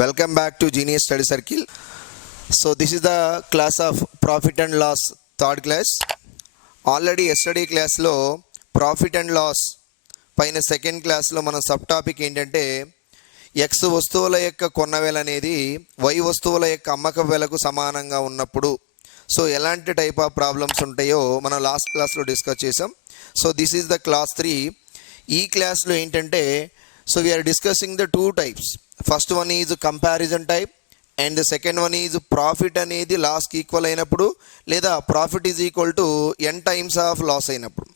Welcome back to Genius Study Circle. So this is the class of profit and loss, third class. Already yesterday class lo profit and loss పైన second క్లాస్లో మన sub topic ఏంటంటే X వస్తువుల యొక్క కొన్న వెల అనేది why వస్తువుల యొక్క అమ్మక వెలకు సమానంగా ఉన్నప్పుడు సో ఎలాంటి టైప్ ఆఫ్ ప్రాబ్లమ్స్ ఉంటాయో మనం లాస్ట్ క్లాస్లో డిస్కస్ చేసాం. So this is the class 3. ఈ క్లాస్లో ఏంటంటే so we're discussing the two types. First one is comparison type and the second one is profit అనేది లాస్కి ఈక్వల్ అయినప్పుడు లేదా profit is equal to N times of loss అయినప్పుడు.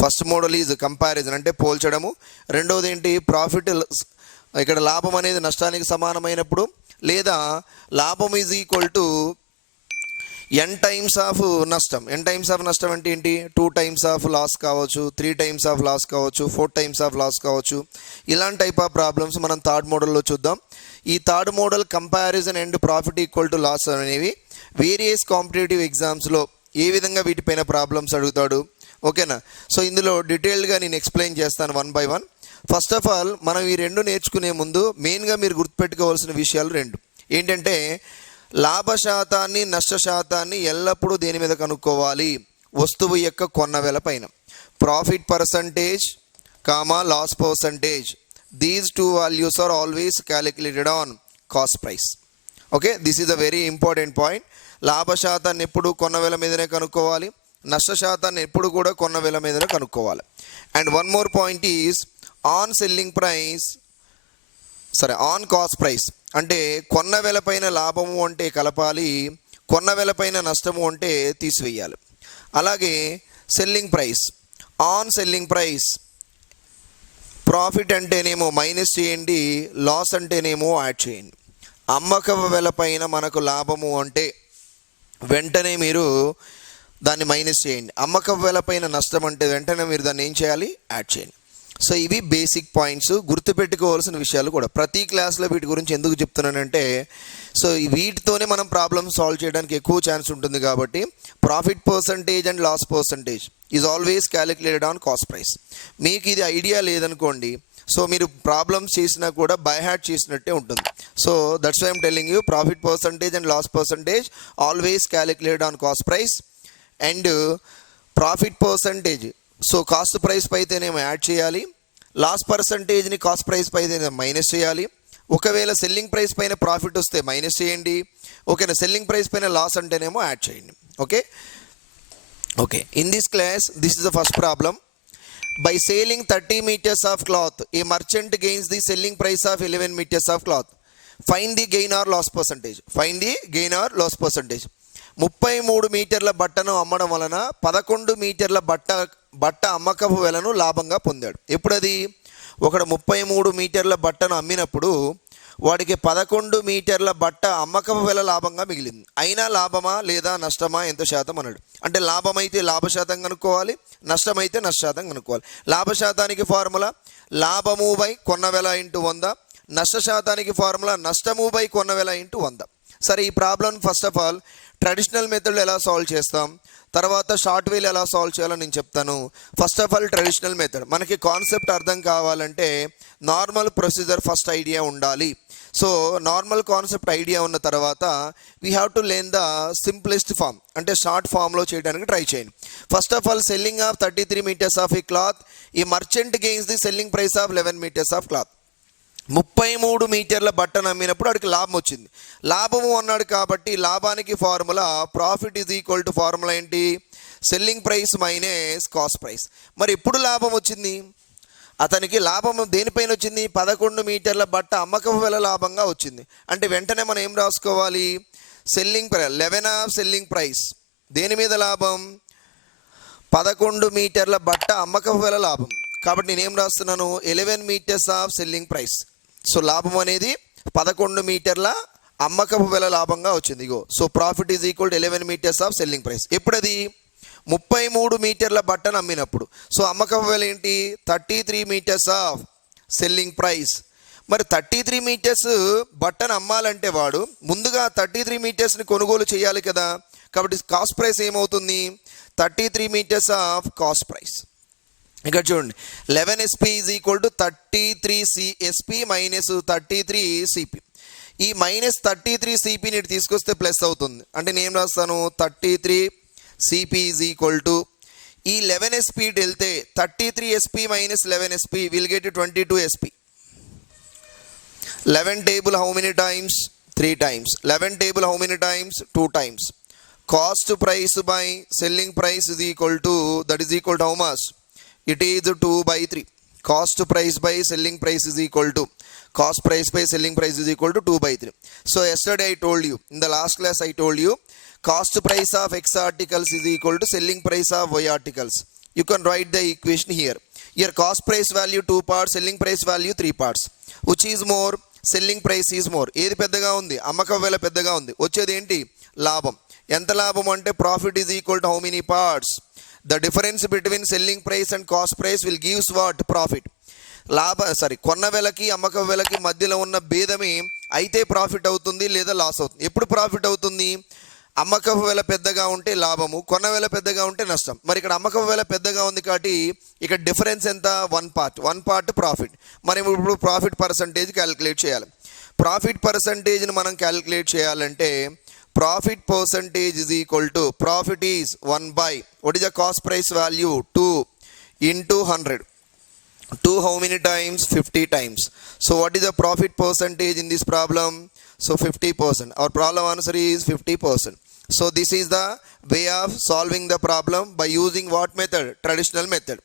First model is comparison అంటే పోల్చడము. రెండవది ఏంటి ప్రాఫిట్, ఇక్కడ లాభం అనేది నష్టానికి సమానమైనప్పుడు లేదా లాభం is equal to N times of నష్టం. ఎన్ టైమ్స్ ఆఫ్ నష్టం అంటే ఏంటి? 2 టైమ్స్ ఆఫ్ లాస్ కావచ్చు, 3 టైమ్స్ ఆఫ్ లాస్ కావచ్చు, 4 టైమ్స్ ఆఫ్ లాస్ కావచ్చు. ఇలాంటి టైప్ ఆఫ్ ప్రాబ్లమ్స్ మనం థర్డ్ మోడల్లో చూద్దాం. ఈ third model comparison and profit equal to loss అనేవి వేరియస్ కాంపిటేటివ్ ఎగ్జామ్స్లో ఏ విధంగా వీటిపైన ప్రాబ్లమ్స్ అడుగుతాడు, ఓకేనా? సో ఇందులో డీటెయిల్డ్గా నేను ఎక్స్ప్లెయిన్ చేస్తాను one by one. First of all మనం ఈ రెండు నేర్చుకునే ముందు మెయిన్గా మీరు గుర్తుపెట్టుకోవాల్సిన విషయాలు రెండు ఏంటంటే లాభ శాతాన్ని నష్ట శాతాన్ని ఎల్లప్పుడూ దేని మీద కనుక్కోవాలి? వస్తువు యొక్క కొన్న వెల పైన. Profit percentage comma loss percentage, these two values are always calculated on cost price. Okay, this is a very important point. లాభ శాతాన్ని ఎప్పుడు కొన్న వెల మీదనే కనుక్కోవాలి, నష్ట శాతాన్ని ఎప్పుడు కూడా కొన్న వెల మీదనే కనుక్కోవాలి. And one more point is on selling price, on cost price అంటే కొన్న వెల పైన లాభము అంటే కలపాలి, కొన్న వెల పైన నష్టము అంటే తీసివేయాలి. అలాగే selling price, on selling price profit అంటేనేమో మైనస్ చేయండి, లాస్ అంటేనేమో యాడ్ చేయండి. అమ్మక వెల పైన మనకు లాభము అంటే వెంటనే మీరు దాన్ని మైనస్ చేయండి. అమ్మక వెల పైన నష్టం అంటే వెంటనే మీరు దాన్ని ఏం చేయాలి? యాడ్ చేయండి. సో ఇవి బేసిక్ పాయింట్స్, గుర్తుపెట్టుకోవాల్సిన విషయాలు కూడా. ప్రతి క్లాస్లో వీటి గురించి ఎందుకు చెప్తున్నానంటే సో వీటితోనే మనం ప్రాబ్లమ్ సాల్వ్ చేయడానికి ఎక్కువ ఛాన్స్ ఉంటుంది కాబట్టి profit percentage and loss percentage is always calculated on cost price. మీకు ఇది ఐడియా లేదనుకోండి, సో మీరు ప్రాబ్లమ్స్ చేసినా కూడా బై హ్యాట్ చేసినట్టే ఉంటుంది. So that's why I'm telling you profit percentage and loss percentage always calculated on cost price. And profit percentage so cost price పైతేనేమో add చేయాలి, లాస్ పర్సంటేజ్ని కాస్ట్ ప్రైస్ పైన మైనస్ చేయాలి. ఒకవేళ సెల్లింగ్ ప్రైస్ పైన profit వస్తే మైనస్ చేయండి, ఓకేనా? సెల్లింగ్ ప్రైస్ పైన లాస్ అంటేనేమో యాడ్ చేయండి. Okay in this class this is the first problem. By selling 30 meters of cloth a merchant gains the selling price of 11 meters of cloth. Find the gain or loss percentage. Find the gain or loss percentage. 33 మీటర్ల బట్టను అమ్మడం వలన 11 మీటర్ల బట్ట అమ్మకపు వెలను లాభంగా పొందాడు. ఎప్పుడది? ఒకడు 33 మీటర్ల బట్టను అమ్మినప్పుడు వాడికి 11 మీటర్ల బట్ట అమ్మకపు వెల లాభంగా మిగిలింది. అయినా లాభమా లేదా నష్టమా ఎంత శాతం అన్నాడు. అంటే లాభమైతే లాభ శాతం కనుక్కోవాలి, నష్టమైతే నష్ట శాతం కనుక్కోవాలి. లాభ శాతానికి ఫార్ములా లాభము బై కొన్న వెల ఇంటూ 100, నష్ట శాతానికి ఫార్ములా నష్టము బై కొన్న వెల ఇంటూ 100. సరే, ఈ problem first of all traditional మెథడ్లో ఎలా సాల్వ్ చేస్తాం, తర్వాత షార్ట్ వేలో ఎలా సాల్వ్ చేయాలో నేను చెప్తాను. First of all traditional method. మనకి కాన్సెప్ట్ అర్థం కావాలంటే నార్మల్ ప్రొసీజర్ ఫస్ట్ ఐడియా ఉండాలి. సో నార్మల్ కాన్సెప్ట్ ఐడియా ఉన్న తర్వాత we have to learn the simplest form అంటే షార్ట్ ఫామ్లో చేయడానికి ట్రై చేయండి. First of all selling of 33 meters of ఈ క్లాత్, ఈ merchant gains the selling price of 11 meters of cloth. 33 మీటర్ల బట్టను అమ్మినప్పుడు వాడికి లాభం వచ్చింది. లాభము అన్నాడు కాబట్టి లాభానికి formula profit is equal to formula ఏంటి? Selling price minus cost price. మరి ఎప్పుడు లాభం వచ్చింది అతనికి? లాభం దేనిపైన వచ్చింది? 11 మీటర్ల బట్ట అమ్మకం వెల లాభంగా వచ్చింది. అంటే వెంటనే మనం ఏం రాసుకోవాలి? Selling price 11 of selling price. దేని మీద లాభం? 11 మీటర్ల బట్ట అమ్మకం వెల లాభం. కాబట్టి నేనేం రాస్తున్నాను? 11 meters of selling price. So లాభం అనేది 11 మీటర్ల అమ్మకపు వెల లాభంగా వచ్చింది. ఇగో so profit is equal to 11 meters of selling price. ఎప్పుడది? 33 మీటర్ల బట్టను అమ్మినప్పుడు. సో అమ్మకపు వెల ఏంటి? 33 meters ఆఫ్ సెల్లింగ్ ప్రైస్. మరి 33 meters బట్టను అమ్మాలంటే వాడు ముందుగా 33 metersని కొనుగోలు చేయాలి కదా. కాబట్టి కాస్ట్ ప్రైస్ ఏమవుతుంది? 33 meters ఆఫ్ కాస్ట్ ప్రైస్. ఇక్కడ చూడండి 11 SP is equal to 33 SP minus 33 CP. ఈ -33 CPని ఇటు తీసుకొస్తే ప్లస్ అవుతుంది. అంటే నేను రాస్తాను 33 CP ఈజ్ ఈక్వల్ టు ఈ 11 SP ఇటు వెళ్తే 33 SP minus 11 SP will get 22 SP. 11 table how many times? 3 times. 11 table how many times? 2 times. Cost price by selling price is equal to, that is equal to how much? It is 2/3. Cost price by selling price is equal to, cost price by selling price is equal to 2/3. So yesterday I told you, in the last class I told you, cost price of X articles is equal to selling price of Y articles. You can write the equation here. Here cost price value 2 parts, selling price value 3 parts. Which is more? Selling price is more. ఏది పెద్దగా ఉంది? అమ్మకం వేల పెద్దగా ఉంది. వచ్చేది ఏంటి? లాభం. ఎంత లాభం అంటే profit is equal to how many parts? The difference between selling price and cost price will gives what? Profit. కొన్న వేలకి అమ్మకం వేలకి మధ్యలో ఉన్న భేదమే అయితే ప్రాఫిట్ అవుతుంది లేదా లాస్ అవుతుంది. ఎప్పుడు ప్రాఫిట్ అవుతుంది? అమ్మకపు వేల పెద్దగా ఉంటే లాభము, కొన్న వేల పెద్దగా ఉంటే నష్టం. మరి ఇక్కడ అమ్మకపు వేల పెద్దగా ఉంది కాబట్టి ఇక్కడ డిఫరెన్స్ ఎంత? 1 పార్ట్ ప్రాఫిట్. మరి ఇప్పుడు ప్రాఫిట్ పర్సంటేజ్ క్యాలిక్యులేట్ చేయాలి. ప్రాఫిట్ పర్సంటేజ్ని మనం క్యాలిక్యులేట్ చేయాలంటే profit percentage is equal to, profit is 1/, what is the cost price value? 2 into 100. 2 how many times? 50 times. So what is the profit percentage in this problem? So 50%. Our problem answer is 50%. So this is the way of solving the problem by using what method? Traditional method.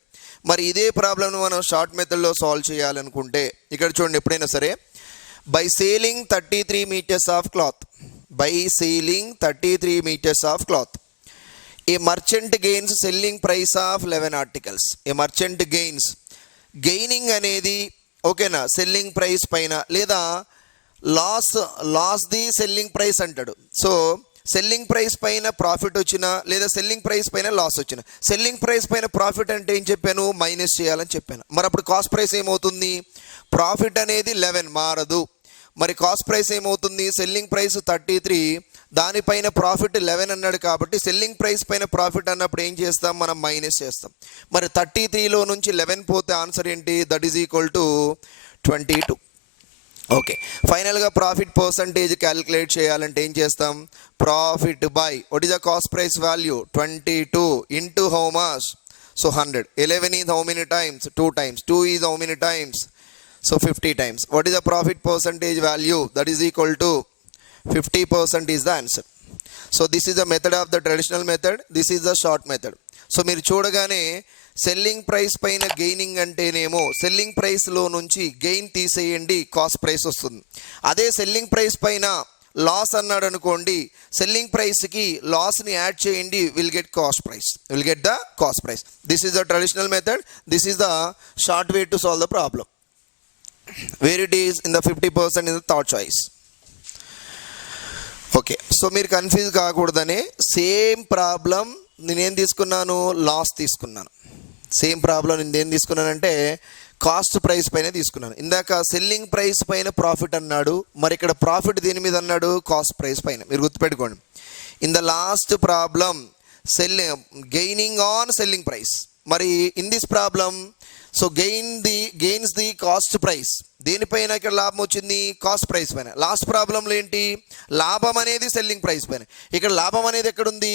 మరి ఇదే ప్రాబ్లమ్ను మనం short మెథడ్లో solve చేయాలనుకుంటే ఇక్కడ చూడండి, ఎప్పుడైనా సరే by selling 33 meters of cloth, by selling 33 meters of cloth, a merchant gains selling price of 11 articles. A merchant gains, gaining అనేది ఓకేనా సెల్లింగ్ ప్రైస్ పైన, లేదా లాస్ ది సెల్లింగ్ ప్రైస్ అంటాడు. సో సెల్లింగ్ ప్రైస్ పైన ప్రాఫిట్ వచ్చినా లేదా selling price పైన loss వచ్చినా, సెల్లింగ్ ప్రైస్ పైన ప్రాఫిట్ అంటే ఏం చెప్పాను? మైనస్ చేయాలని చెప్పాను. మరి అప్పుడు కాస్ట్ ప్రైస్ ఏమవుతుంది? ప్రాఫిట్ అనేది 11 మారదు. మరి కాస్ట్ ప్రైస్ ఏమవుతుంది? సెల్లింగ్ ప్రైస్ 33, దానిపైన ప్రాఫిట్ 11 అన్నాడు కాబట్టి సెల్లింగ్ ప్రైస్ పైన ప్రాఫిట్ అన్నప్పుడు ఏం చేస్తాం? మనం మైనస్ చేస్తాం. మరి 33లో నుంచి 11 పోతే ఆన్సర్ ఏంటి? That is equal to 22. Okay, ఫైనల్గా ప్రాఫిట్ పర్సంటేజ్ క్యాలిక్యులేట్ చేయాలంటే ఏం చేస్తాం? Profit by what is the cost price value? 22 into how much? So 100. 11 is how many times? 2 times. 2 is how many times? So 50 times. What is the profit percentage value? That is equal to 50% is the answer. So this is the method of the traditional method. This is the short method. So మీరు చూడగానే selling price పైన gaining అంటేనేమో selling ప్రైస్లో నుంచి gain తీసేయండి, cost price వస్తుంది. అదే selling price పైన లాస్ అన్నాడు అనుకోండి, సెల్లింగ్ ప్రైస్కి లాస్ని యాడ్ చేయండి, will get cost price, will get the cost price. This is the traditional method. This is the short way to solve the problem. Where it is in the 50% in the third choice. Okay, so మీరు confuse కాకూడదనే same problem నేనేం తీసుకున్నాను? Loss తీసుకున్నాను. Same problem నేనేం తీసుకున్నానంటే cost price పైన తీసుకున్నాను. ఇందాక selling price పైన profit అన్నాడు, మరి ఇక్కడ ప్రాఫిట్ దేని మీద అన్నాడు? కాస్ట్ ప్రైస్ పైన. మీరు గుర్తుపెట్టుకోండి, in the last problem gaining on selling price. మరి in this problem so gains the cost price. దేనిపైన ఇక్కడ లాభం వచ్చింది? కాస్ట్ ప్రైస్ పైన. లాస్ట్ ప్రాబ్లంలో ఏంటి? లాభం అనేది సెల్లింగ్ ప్రైస్ పైన, ఇక్కడ లాభం అనేది ఎక్కడుంది?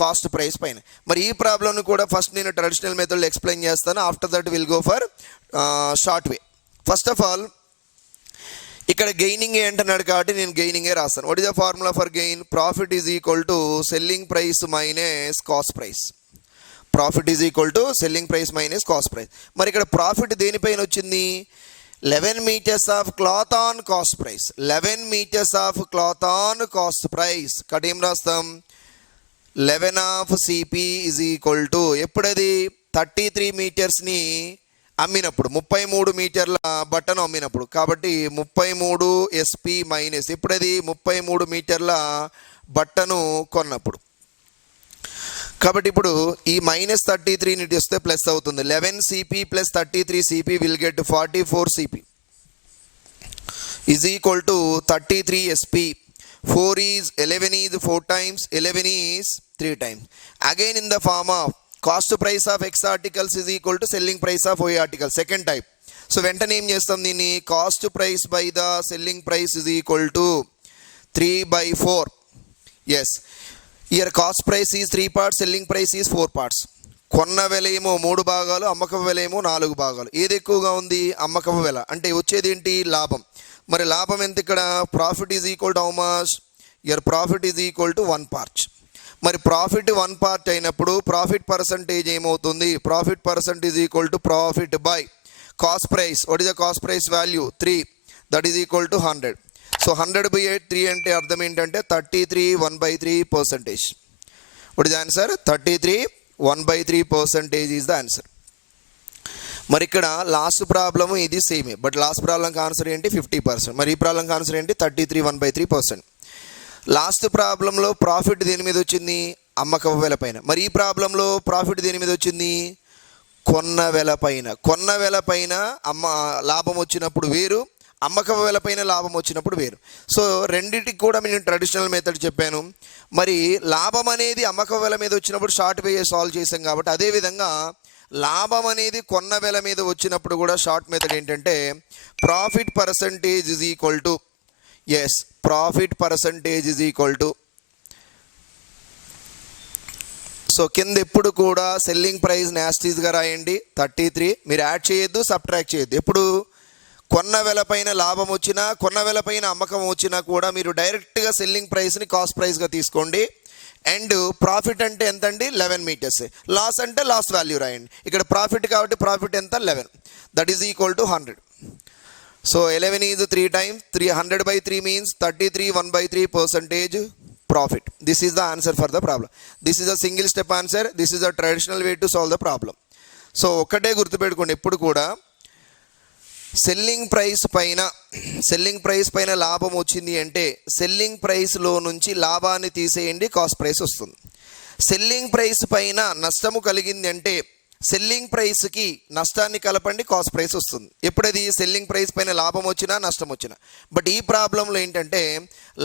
కాస్ట్ ప్రైస్ పైన. మరి ఈ ప్రాబ్లంను కూడా ఫస్ట్ నేను ట్రెడిషనల్ మెథడ్లో ఎక్స్ప్లెయిన్ చేస్తాను. After that will go for short way. First of all ఇక్కడ గెయినింగ్ అంటున్నాడు కాబట్టి నేను గెయినింగే రాస్తాను. What is the formula for gain? Profit is equal to selling price minus cost price. Profit is equal to selling price minus cost price. మరి ఇక్కడ profit దేనిపైన వచ్చింది? 11 meters of cloth on cost price. 11 meters of cloth on cost price. ఇక్కడ ఏం రాస్తాం? 11 of CP is equal to, ఎప్పుడది? 33 metersని అమ్మినప్పుడు, 33 మీటర్ల బట్టను అమ్మినప్పుడు. కాబట్టి 33 SP మైనస్ ఎప్పుడది? 33 మీటర్ల బట్టను కొన్నప్పుడు. కాబట్టి ఇప్పుడు ఈ -33 వస్తే ప్లస్ అవుతుంది. 11 CP plus 33 CP will get 44 CP is equal to 33 SP. 4 is 11 is 4 times, 11 is 3 times. Again in the form of cost price of X articles is equal to selling price of Y articles. Second type. So వెంటనే ఏం చేస్తాం దీన్ని, cost price by the selling price is equal to 3/4. Yes, here cost price is 3 parts, selling price is 4 parts. కొన్న వెల ఏమో 3 భాగాలు, అమ్మకపు వెల ఏమో 4 భాగాలు. ఏది ఎక్కువగా ఉంది, అమ్మకపు వెల. అంటే వచ్చేది ఏంటి, లాభం. మరి లాభం ఎంత ఇక్కడ, profit is equal to how much, year profit is equal to 1 part. మరి ప్రాఫిట్ 1 part అయినప్పుడు ప్రాఫిట్ పర్సంటేజ్ ఏమవుతుంది, profit percentage equal to profit by cost price. What is the cost price value 3, that is equal to 100. So 100/8 3 అంటే అర్థం ఏంటంటే 33 1/3%. What is the answer, 33 1/3% is the answer. మరి ఇక్కడ last problem ఇది సేమే, but last ప్రాబ్లంకి answer ఏంటి 50%. మరి ఈ ప్రాబ్లంకి ఆన్సర్ ఏంటి 33 1/3%. లాస్ట్ ప్రాబ్లంలో ప్రాఫిట్ దేని మీద వచ్చింది, అమ్మకపు వెల పైన. మరి ఈ ప్రాబ్లంలో ప్రాఫిట్ దేని మీద వచ్చింది, కొన్న వెల పైన. కొన్న వెల పైన లాభం వచ్చినప్పుడు వేరు, అమ్మకపు వెల పైన లాభం వచ్చినప్పుడు వేరు. సో రెండింటికి కూడా నేను ట్రెడిషనల్ మెథడ్ చెప్పాను. మరి లాభం అనేది అమ్మకపు వెల మీద వచ్చినప్పుడు షార్ట్ వే సాల్వ్ చేసాం కాబట్టి, అదేవిధంగా లాభం అనేది కొన్న వెల మీద వచ్చినప్పుడు కూడా షార్ట్ మెథడ్ ఏంటంటే profit percentage is equal to, yes, profit percentage is equal to. So కింద ఎప్పుడు కూడా సెల్లింగ్ ప్రైస్ యాస్టీస్గా రాయండి 33. మీరు యాడ్ చేయొద్దు, సబ్ట్రాక్ట్ చేయొద్దు. ఎప్పుడు కొన్న వెల పైన లాభం వచ్చినా, కొన్న వెల పైన అమ్మకం వచ్చినా కూడా మీరు డైరెక్ట్గా సెల్లింగ్ ప్రైస్ని కాస్ట్ ప్రైస్గా తీసుకోండి. అండ్ ప్రాఫిట్ అంటే ఎంత అండి, 11 meters. లాస్ అంటే లాస్ వాల్యూ రాయండి. ఇక్కడ ప్రాఫిట్ కాబట్టి ప్రాఫిట్ ఎంత 11, that is equal to 100. So 11 is 3 times 300/3 means 33 1/3% profit. This is the answer for the problem. This is a single step answer. This is a traditional way to solve the problem. So ఒక్కటే గుర్తుపెట్టుకోండి, ఎప్పుడు కూడా selling price పైన లాభం వచ్చింది అంటే selling ప్రైస్లో నుంచి లాభాన్ని తీసేయండి, కాస్ట్ ప్రైస్ వస్తుంది. సెల్లింగ్ ప్రైస్ పైన నష్టము కలిగింది అంటే సెల్లింగ్ ప్రైస్కి నష్టాన్ని కలపండి, కాస్ట్ ప్రైస్ వస్తుంది. ఎప్పుడది సెల్లింగ్ ప్రైస్ పైన లాభం వచ్చినా నష్టం వచ్చినా. బట్ ఈ ప్రాబ్లంలో ఏంటంటే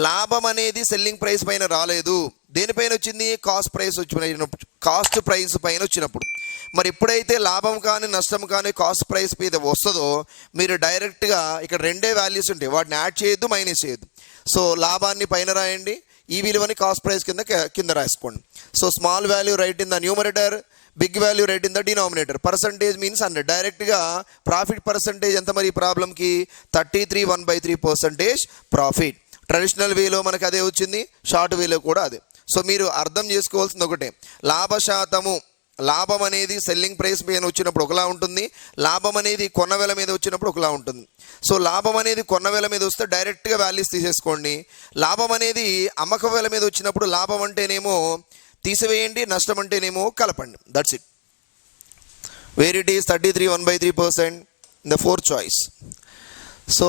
లాభం అనేది సెల్లింగ్ ప్రైస్ పైన రాలేదు, దేనిపైన వచ్చింది, కాస్ట్ ప్రైస్ పైన వచ్చినప్పుడు. మరి ఎప్పుడైతే లాభం కానీ నష్టం కానీ కాస్ట్ ప్రైస్ మీద వస్తుందో మీరు డైరెక్ట్గా ఇక్కడ రెండే వాల్యూస్ ఉంటాయి, వాటిని యాడ్ చేయొద్దు, మైనస్ చేయొద్దు. సో లాభాన్ని పైన రాయండి, ఈ విలువని కాస్ట్ ప్రైస్ కింద రాసుకోండి. So small value write in the numerator, big value write in the denominator. Percentage means 100. డైరెక్ట్గా ప్రాఫిట్ పర్సంటేజ్ ఎంత మరి ఈ ప్రాబ్లంకి 33 1/3% ప్రాఫిట్. ట్రెడిషనల్ వేలో మనకు అదే వచ్చింది, షార్ట్ వేలో కూడా అదే. సో మీరు అర్థం చేసుకోవాల్సింది ఒకటే, లాభం అనేది సెల్లింగ్ ప్రైస్ మీద వచ్చినప్పుడు ఒకలా ఉంటుంది, లాభం అనేది కొన్న వెల మీద వచ్చినప్పుడు ఒకలా ఉంటుంది. సో లాభం అనేది కొన్న వెల మీద వస్తే డైరెక్ట్గా వాల్యూస్ తీసేసుకోండి. లాభం అనేది అమ్మక వెల మీద వచ్చినప్పుడు లాభం అంటేనేమో తీసివేయండి, నష్టం అంటేనేమో కలపండి. That's it. Where it is 33 1/3% in the fourth choice. So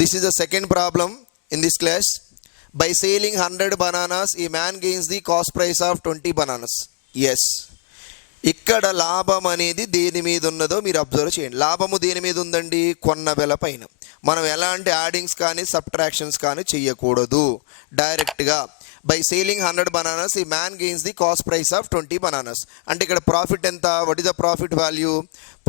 this is the second problem in this class. By selling 100 bananas, a man gains the cost price of 20 bananas. Yes. ఇక్కడ లాభం అనేది దేని మీద ఉన్నదో మీరు అబ్జర్వ్ చేయండి. లాభము దేని మీద ఉందండి, కొన్న వెల పైన. మనం ఎలాంటి యాడింగ్స్ కానీ సబ్ట్రాక్షన్స్ కానీ చెయ్యకూడదు. డైరెక్ట్గా బై సేలింగ్ 100 bananas, ఈ man gains the cost price of 20 bananas. అంటే ఇక్కడ ప్రాఫిట్ ఎంత, what is the profit value,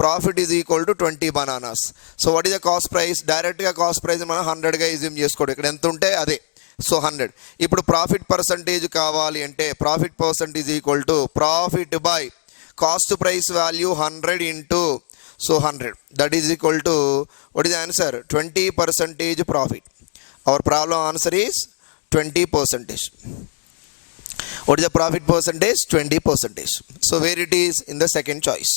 profit is equal to 20 bananas. So what is the cost price, డైరెక్ట్గా కాస్ట్ ప్రైస్ మనం 100గా ఇజ్యూమ్ చేసుకోవడం, ఇక్కడ ఎంత ఉంటే అదే. సో 100. ఇప్పుడు ప్రాఫిట్ పర్సంటేజ్ కావాలి అంటే profit percentage equal to profit by cost price value 100 into 100, that is equal to, what is the answer, 20% profit. Our problem answer is 20%. What is the profit percentage, 20%. So where it is, in the second choice.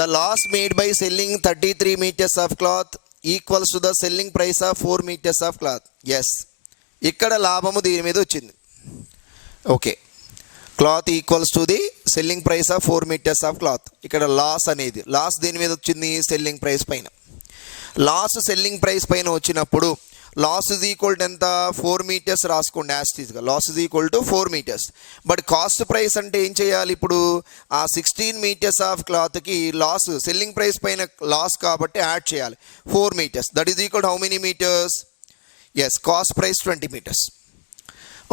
The loss made by selling 33 meters of cloth equals to the selling price of 4 meters of cloth. Yes, ఇక్కడ లాభము దీని మీద వచ్చింది. Okay, cloth equals to the selling price of 4 meters of cloth. ఇక్కడ loss అనేది, loss దేని మీద వచ్చింది, సెల్లింగ్ ప్రైస్ పైన. లాస్ సెల్లింగ్ ప్రైస్ పైన వచ్చినప్పుడు లాస్ ఇస్ ఈక్వల్ టు ఎంత, 4 meters రాసుకోండి యాస్టీస్గా. Loss is equal to 4 meters. But cost price అంటే ఏం చేయాలి, ఇప్పుడు ఆ 16 meters ఆఫ్ క్లాత్కి లాస్ సెల్లింగ్ ప్రైస్ పైన లాస్ కాబట్టి యాడ్ చేయాలి 4 meters. That is equal to how many metres, yes, cost price 20 meters.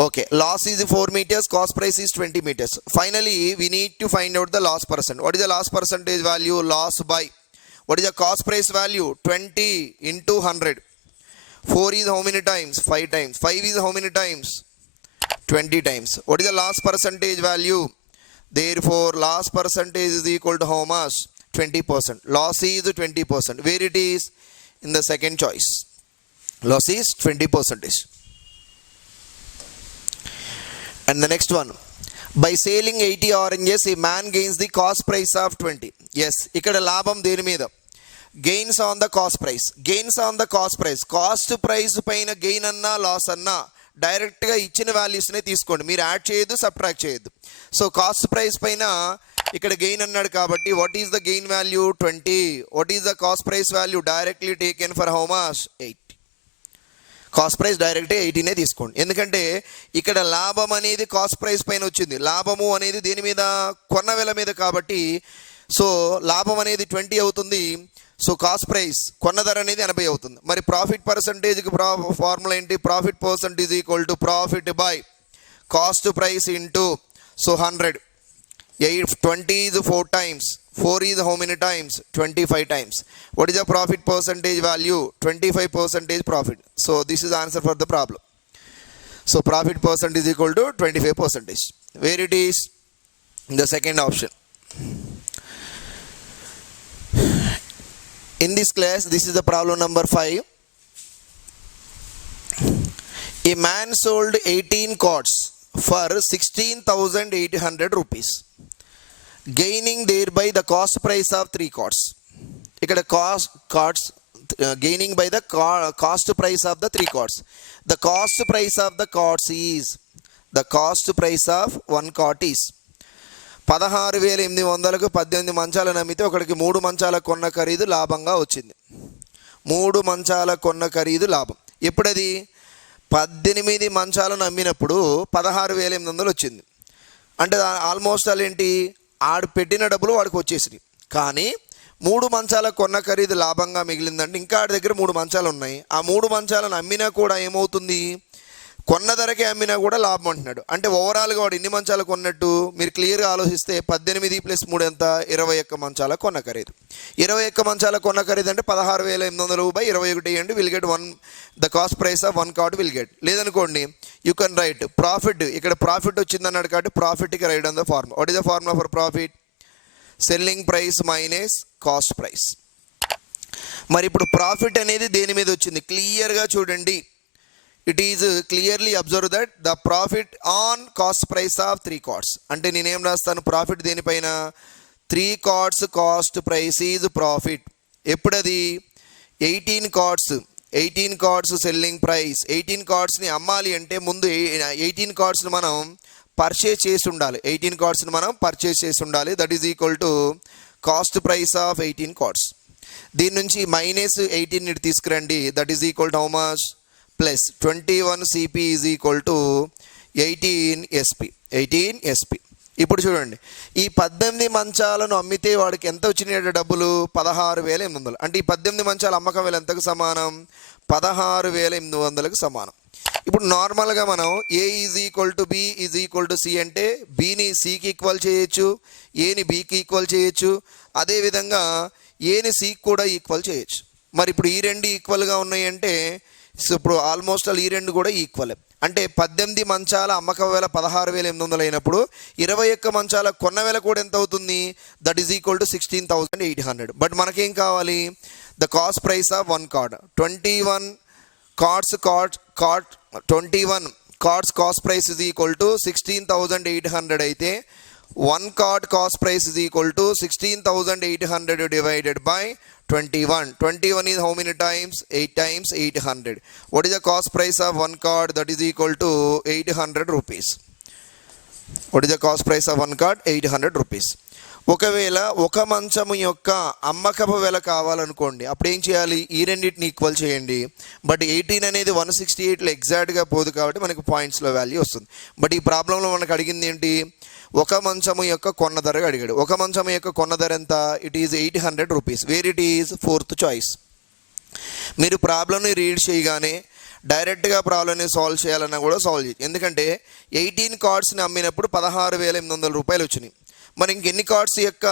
Okay, loss is 4 meters, cost price is 20 meters. Finally, we need to find out the loss percent. What is the loss percentage value? Loss by, what is the cost price value? 20 into 100. 4 is how many times? 5 times. 5 is how many times? 20 times. What is the loss percentage value? Therefore, loss percentage is equal to how much? 20%. Loss is 20%. Where it is? In the second choice. Loss is 20%. And the next one. By selling 80 oranges, a man gains the cost price of 20. Yes, ikkada labham deni meeda. Gains on the cost price. Gains on the cost price. Cost price paina gain anna loss anna డైరెక్ట్గా ఇచ్చిన వాల్యూస్నే తీసుకోండి, మీరు add చేయొద్దు, subtract చేయొద్దు. So cost price పైన ఇక్కడ gain అన్నాడు కాబట్టి what is the gain value? 20. What is the cost price value? Directly taken for how much? 8. Cost price డైరెక్ట్గా 18 తీసుకోండి, ఎందుకంటే ఇక్కడ లాభం అనేది కాస్ట్ ప్రైస్ పైన వచ్చింది, లాభము అనేది దేని మీద? కొన్న వెల మీద కాబట్టి సో లాభం అనేది 20 అవుతుంది. సో కాస్ట్ ప్రైస్ కొన్న ధర అనేది 80 అవుతుంది. మరి ప్రాఫిట్ పర్సంటేజ్కి ఫార్ములా ఏంటి? Profit percent is equal to profit by cost price into so 100. 20 is 4 times. 4 is how many times? 25 times. What is the profit percentage value? 25% profit. So this is the answer for the problem. So profit percent is equal to 25%. Where it is? In the second option. In this class, this is the problem number 5. A man sold 18 cards for 16,800 rupees, gaining thereby the cost price of 3 cards. Ikkada cards gaining by the cost price of the 3 cards. The cost price of the cards is, the cost price of 1 card is 16,800కు 18 మంచాలను అమ్మితే ఒకడికి 3 మంచాల కొన్న ఖరీదు లాభంగా వచ్చింది. 3 మంచాల కొన్న ఖరీదు లాభం. ఎప్పుడది? 18 మంచాలను అమ్మినప్పుడు 16,800 వచ్చింది. అంటే ఆల్మోస్ట్ అలా ఏంటి? ఆడు పెట్టిన డబ్బులు వాడికి వచ్చేసినాయి. కానీ 3 మంచాల కొన్న ఖరీదు లాభంగా మిగిలిందంటే ఇంకా ఆడి దగ్గర 3 మంచాలు ఉన్నాయి. ఆ 3 మంచాలను అమ్మినా కూడా ఏమవుతుంది? కొన్న ధరకే అమ్మినా కూడా లాభం అంటున్నాడు. అంటే ఓవరాల్గా వాడు ఎన్ని మంచాలు కొన్నట్టు మీరు క్లియర్గా ఆలోచిస్తే 18 + 3 ఎంత? 21 మంచాల కొన్న ఖరీదు. 21 మంచాల కొన్న ఖరీదు అంటే 16,800/21 ఇవ్వండి, will get 1. The cost price of 1 card will get. లేదనుకోండి యూ కెన్ రైట్ ప్రాఫిట్. ఇక్కడ ప్రాఫిట్ వచ్చింది అన్నాడు కాబట్టి ప్రాఫిట్కి write on the formula. What is the formula for profit? Selling price minus cost price. మరి ఇప్పుడు ప్రాఫిట్ అనేది దేని మీద వచ్చింది? క్లియర్గా చూడండి. It is clearly observed that the profit on cost price of 3 cards. అంటే నేనేం రాస్తాను? ప్రాఫిట్ దేనిపైన? 3 cards cost price is profit. ఎప్పుడది? 18 కార్డ్స్. 18 cards selling price. 18 కార్డ్స్ని అమ్మాలి అంటే ముందు 18 కార్డ్స్ని మనం పర్చేస్ చేసి ఉండాలి. 18 కార్డ్స్ని మనం పర్చేస్ చేసి ఉండాలి. That is equal to cost price of 18 cards. దీని నుంచి మైనస్ 18 తీసుకురండి. That is equal to how much? Plus 21 CP is equal to 18 SP. 18 SP. ఇప్పుడు చూడండి, ఈ 18 మంచాలను అమ్మితే వాడికి ఎంత వచ్చినాయి డబ్బులు? 16,800. అంటే ఈ 18 మంచాల అమ్మకం వేల ఎంతకు సమానం? 16,800కు సమానం. ఇప్పుడు నార్మల్గా మనం A is equal to B is equal to C అంటే Bని Cకి ఈక్వల్ చేయొచ్చు, Aని Bకి ఈక్వల్ చేయొచ్చు, అదేవిధంగా Aని Cకి కూడా ఈక్వల్ చేయొచ్చు. మరి ఇప్పుడు ఈ రెండు ఈక్వల్గా ఉన్నాయి అంటే సో ఇప్పుడు ఆల్మోస్ట్ ఆల్ ఈ రెండు కూడా ఈక్వల్. అంటే 18 మంచాల అమ్మక వేల 16,800 అయినప్పుడు 21 మంచాల కొన్న వేల కూడా ఎంత అవుతుంది? That is equal to 16,800. But మనకేం కావాలి? The cost price of 1 card. 21 cards cost price is equal to 16,800 అయితే 1 card cost price is equal to 16,800 divided by 21. 21 is how many times? 8 times 800. What is the cost price of 1 card? That is equal to 800 rupees. What is the cost price of 1 card? 800 rupees. ఒకవేళ ఒక మంచము యొక్క అమ్మకపు వెల కావాలనుకోండి, అప్పుడు ఏం చేయాలి? ఈ రెండింటిని ఈక్వల్ చేయండి. బట్ 18 అనేది 168లో ఎగ్జాక్ట్గా పోదు కాబట్టి మనకి పాయింట్స్లో వాల్యూ వస్తుంది. బట్ ఈ ప్రాబ్లంలో మనకు అడిగింది ఏంటి? ఒక మంచము యొక్క కొన్న ధరగా అడిగాడు. ఒక మంచము యొక్క కొన్న ధర ఎంత? It is 800 rupees. Where it is? 4th choice. మీరు ప్రాబ్లమ్ని రీడ్ చేయగానే డైరెక్ట్గా ప్రాబ్లమ్ని సాల్వ్ చేయాలన్నా కూడా సాల్వ్ చేయొచ్చు. ఎందుకంటే 18 కార్డ్స్ని అమ్మినప్పుడు 16,800 రూపాయలు వచ్చినాయి. మరి ఇంకెన్ని కార్డ్స్ యొక్క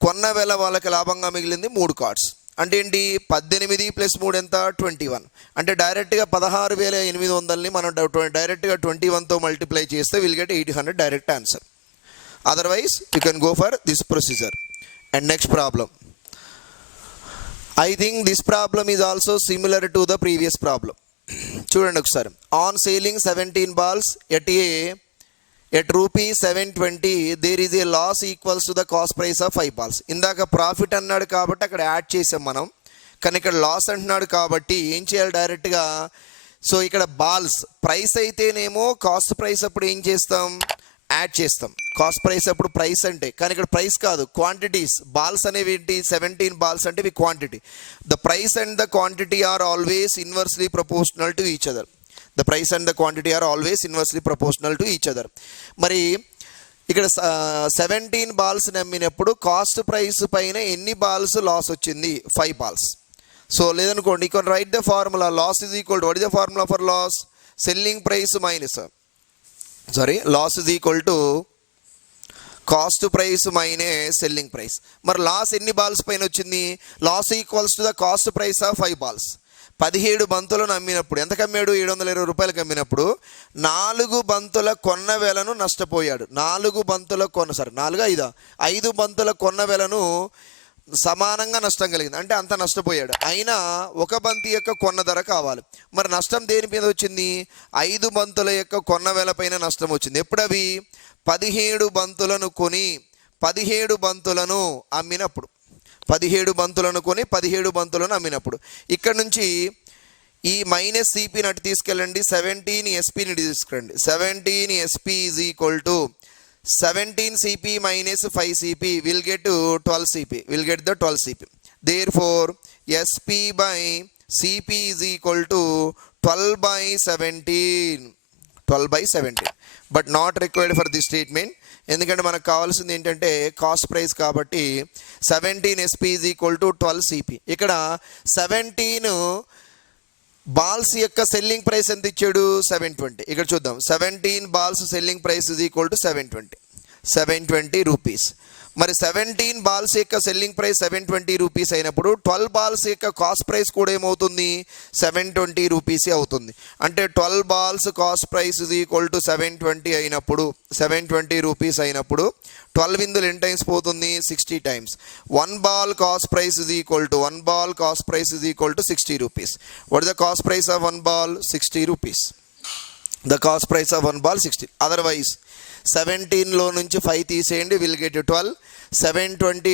కొన్న వేళ వాళ్ళకి లాభంగా మిగిలింది 3 కార్డ్స్. అంటే ఏంటి, 18 + 3 ఎంత, 21. అంటే డైరెక్ట్గా 16,800ని మనం డైరెక్ట్గా 21తో మల్టిప్లై చేస్తే will get 800 direct answer. Otherwise you can go for this procedure. And next problem, I think this problem is also similar to the previous problem. చూడండి ఒకసారి. On selling 17 balls at rupees 720 there is a loss equals to the cost price of 5 balls. ఇందాక profit అన్నాడు కాబట్టి అక్కడ add చేసాం మనం, కానీ ఇక్కడ లాస్ అంటున్నాడు కాబట్టి ఏం చేయాలి డైరెక్ట్గా. సో ఇక్కడ బాల్స్ ప్రైస్ అయితేనేమో కాస్ట్ ప్రైస్ అప్పుడు ఏం చేస్తాం, యాడ్ చేస్తాం. కాస్ట్ ప్రైస్ అప్పుడు ప్రైస్ అంటే, కానీ ఇక్కడ ప్రైస్ కాదు, క్వాంటిటీస్. బాల్స్ అనేవి ఏంటి, 17 balls అంటే ఇవి quantity. The price and the quantity or always inversely proportional to each other. The price and the quantity or always inversely proportional to each other. మరి ఇక్కడ 17 balls అమ్మినప్పుడు కాస్ట్ ప్రైస్ పైన ఎన్ని balls loss వచ్చింది, 5 balls. So లేదనుకోండి, you can write the formula. Loss is equal to, what is the formula for loss, selling price minus loss is equal to cost price minus selling price. మరి loss ఎన్ని balls పైన వచ్చింది, loss equals to the cost price of 5 balls. 17 బంతులను అమ్మినప్పుడు ఎంత కమ్మాడు, 720 రూపాయలకు అమ్మినప్పుడు 4 బంతుల కొన్న వేలను నష్టపోయాడు. 4 బంతుల కొన్న 5 బంతుల కొన్న వేలను సమానంగా నష్టం కలిగింది, అంటే అంత నష్టపోయాడు. అయినా ఒక బంతి యొక్క కొన్న ధర కావాలి. మరి నష్టం దేని మీద వచ్చింది, 5 బంతుల యొక్క కొన్న వేల పైన నష్టం వచ్చింది. ఎప్పుడు అవి 17 బంతులను కొని 17 బంతులను అమ్మినప్పుడు, 17 బంతులను కొని 17 బంతులను అమ్మినప్పుడు. ఇక్కడ నుంచి ఈ మైనస్ సిపిని అటు తీసుకెళ్ళండి, 17 ఎస్పీని తీసుకురండి. 17 SP is equal to 17 CP minus 5 CP will get to 12 CP, will get the 12 CP. Therefore SP by CP is equal to 12 by 17, 12 by 17, but not required for this statement. ఎందుకంటే మనకు కావాల్సింది ఏంటంటే cost price కాబట్టి 17 SP is equal to 12 CP. ఇక్కడ 17 balls యొక్క selling price ఎంత ఇచ్చాడు, 720. ఇక్కడ చూద్దాం, 17 balls selling price is equal to 720 rupees. మరి 17 balls యొక్క సెల్లింగ్ ప్రైస్ 720 రూపీస్ అయినప్పుడు 12 balls యొక్క కాస్ట్ ప్రైస్ కూడా ఏమవుతుంది, 720 రూపీస్ అవుతుంది. అంటే 12 balls cost price is equal to 720 అయినప్పుడు, 720 రూపీస్ అయినప్పుడు 12 ఇందులో ఎన్ని టైమ్స్ పోతుంది, 60 times. 1 ball cost price is equal to 1 ball cost price is equal to 60 rupees. What is the cost price of 1 ball, 60 rupees. The cost price of 1 ball 60. Otherwise 17లో నుంచి 5 తీసేయండి, will get 12. 720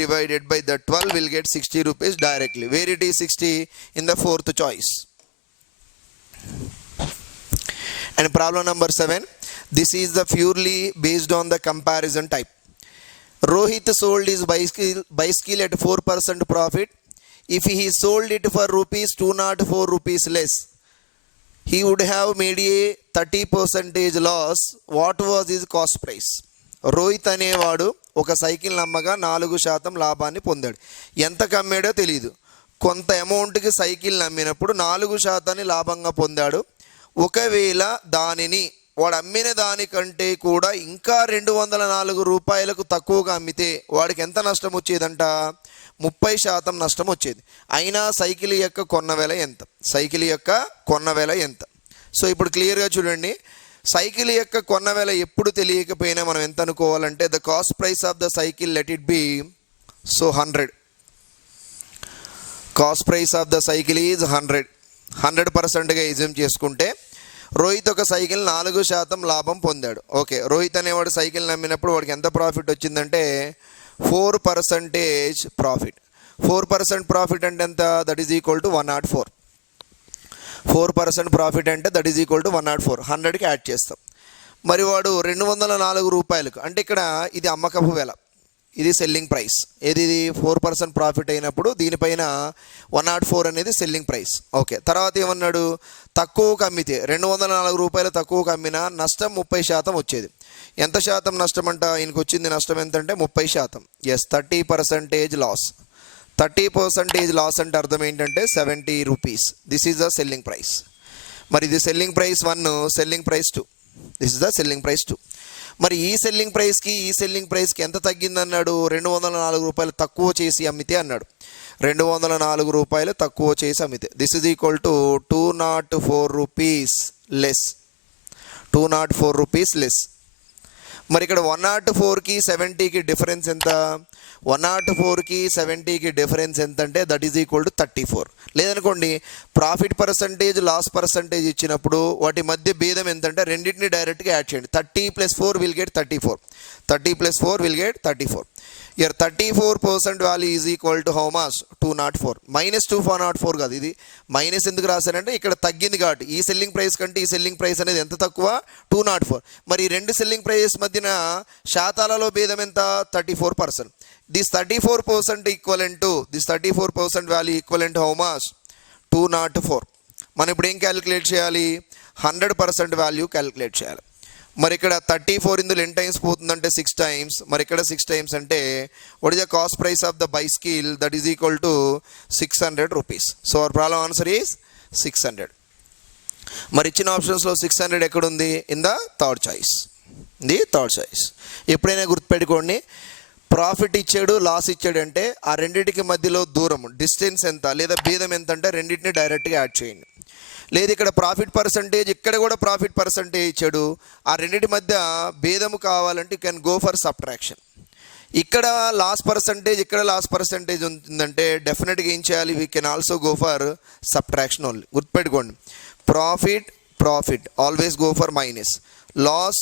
divided by the 12 will get 60 rupees directly. Where it is 60, in the 4th choice. And problem number 7, this is the purely based on the comparison type. Rohit sold his bicycle at 4% profit. If he sold it for rupees 204 rupees less, he would have made a 30% loss. What was his cost price? Rohit అనేవాడు ఒక cycle అమ్మగా 4% లాభాన్ని పొందాడు. ఎంత కమ్మాడో తెలియదు, కొంత అమౌంట్కి cycle అమ్మినప్పుడు 4% లాభంగా పొందాడు. ఒకవేళ దానిని వాడు అమ్మిన దానికంటే కూడా ఇంకా 204 రూపాయలకు తక్కువగా అమ్మితే వాడికి ఎంత నష్టం వచ్చేదంట, 30% నష్టం వచ్చేది. అయినా సైకిల్ యొక్క కొన్న వేల ఎంత. సో ఇప్పుడు క్లియర్గా చూడండి, సైకిల్ యొక్క కొన్న వేల ఎప్పుడు తెలియకపోయినా మనం ఎంత అనుకోవాలంటే the cost price of the cycle let it be 100. Cost price of the cycle is 100%గా ఎజ్యూమ్ చేసుకుంటే రోహిత్ ఒక సైకిల్ 4% లాభం పొందాడు. ఓకే, రోహిత్ అనేవాడు సైకిల్ నమ్మినప్పుడు వాడికి ఎంత ప్రాఫిట్ వచ్చిందంటే 4% ప్రాఫిట్. 4% ప్రాఫిట్ అంటే ఎంత, that is equal to 104. 4% profit అంటే దట్ ఈజ్ ఈక్వల్ టు 104. 100కి యాడ్ చేస్తాం. మరి వాడు 204 రూపాయలకు, అంటే ఇక్కడ ఇది అమ్మకపు వేల, ఇది సెల్లింగ్ ప్రైస్. ఇది 4% ప్రాఫిట్ అయినప్పుడు దీనిపైన 104 అనేది సెల్లింగ్ ప్రైస్. ఓకే, తర్వాత ఏమన్నాడు, తక్కువకు అమ్మితే 204 రూపాయలు తక్కువకు అమ్మినా నష్టం 30% వచ్చేది. ఎంత శాతం నష్టం అంట, ఈయనకు వచ్చింది నష్టం ఎంతంటే 30%. Yes, 30% loss. 30% లాస్ అంటే అర్థం ఏంటంటే 70 rupees. This is the selling price. మరి ఇది selling price 1, selling price 2. This is the selling price 2. మరి ఈ సెల్లింగ్ ప్రైస్కి ఎంత తగ్గిందన్నాడు? 204 రూపాయలు తక్కువ చేసి అమ్మితే అన్నాడు. 204 రూపాయలు తక్కువ చేసి అమ్మితే this is equal to 204 rupees less. 204 rupees less. మరి ఇక్కడ 104కి 70కి డిఫరెన్స్ ఎంత? 104కి 70కి డిఫరెన్స్ ఎంత అంటే దట్ ఈజ్ ఈక్వల్ టు 34. లేదనుకోండి ప్రాఫిట్ పర్సంటేజ్ లాస్ పర్సంటేజ్ ఇచ్చినప్పుడు వాటి మధ్య భేదం ఎంత అంటే రెండింటిని డైరెక్ట్గా యాడ్ చేయండి. 30 + 4 will get 34. 30 + 4 will get 34. Your 34% value is equal to how much? 204. Minus 204 కాదు, ఇది మైనస్ ఎందుకు రాశానంటే ఇక్కడ తగ్గింది కాబట్టి ఈ సెల్లింగ్ ప్రైస్ కంటే ఈ సెల్లింగ్ ప్రైస్ అనేది ఎంత తక్కువ? 204. మరి ఈ రెండు సెల్లింగ్ ప్రైస్ మధ్యన శాతాలలో భేదం ఎంత? 34%. This 34% equivalent to this 34% value equivalent how much? 204. మనం ఇప్పుడు ఏం క్యాలిక్యులేట్ చేయాలి? 100% వాల్యూ క్యాలిక్యులేట్ చేయాలి. మరి ఇక్కడ 34 ఇందులో ఎన్ని టైమ్స్ పోతుందంటే 6 టైమ్స్. మరి ఇక్కడ 6 టైమ్స్ అంటే what is the cost price of the bicycle? That is equal to 600 rupees. So our problem answer is 600. మరి ఇచ్చిన ఆప్షన్స్లో 600 ఎక్కడుంది? In the third choice. ఎప్పుడైనా గుర్తుపెట్టుకోండి, ప్రాఫిట్ ఇచ్చాడు లాస్ ఇచ్చాడు అంటే ఆ రెండింటికి మధ్యలో దూరం డిస్టెన్స్ ఎంత లేదా భేదం ఎంత అంటే రెండింటిని డైరెక్ట్గా యాడ్ చేయండి. లేదు ఇక్కడ ప్రాఫిట్ పర్సంటేజ్, ఇక్కడ కూడా ప్రాఫిట్ పర్సంటేజ్ ఇచ్చాడు, ఆ రెండింటి మధ్య భేదము కావాలంటే you can go for subtraction. ఇక్కడ లాస్ పర్సంటేజ్ ఇక్కడ లాస్ పర్సంటేజ్ ఉంటుందంటే డెఫినెట్గా ఏం చేయాలి? We can also go for subtraction only. గుర్తుపెట్టుకోండి, profit always go for minus, loss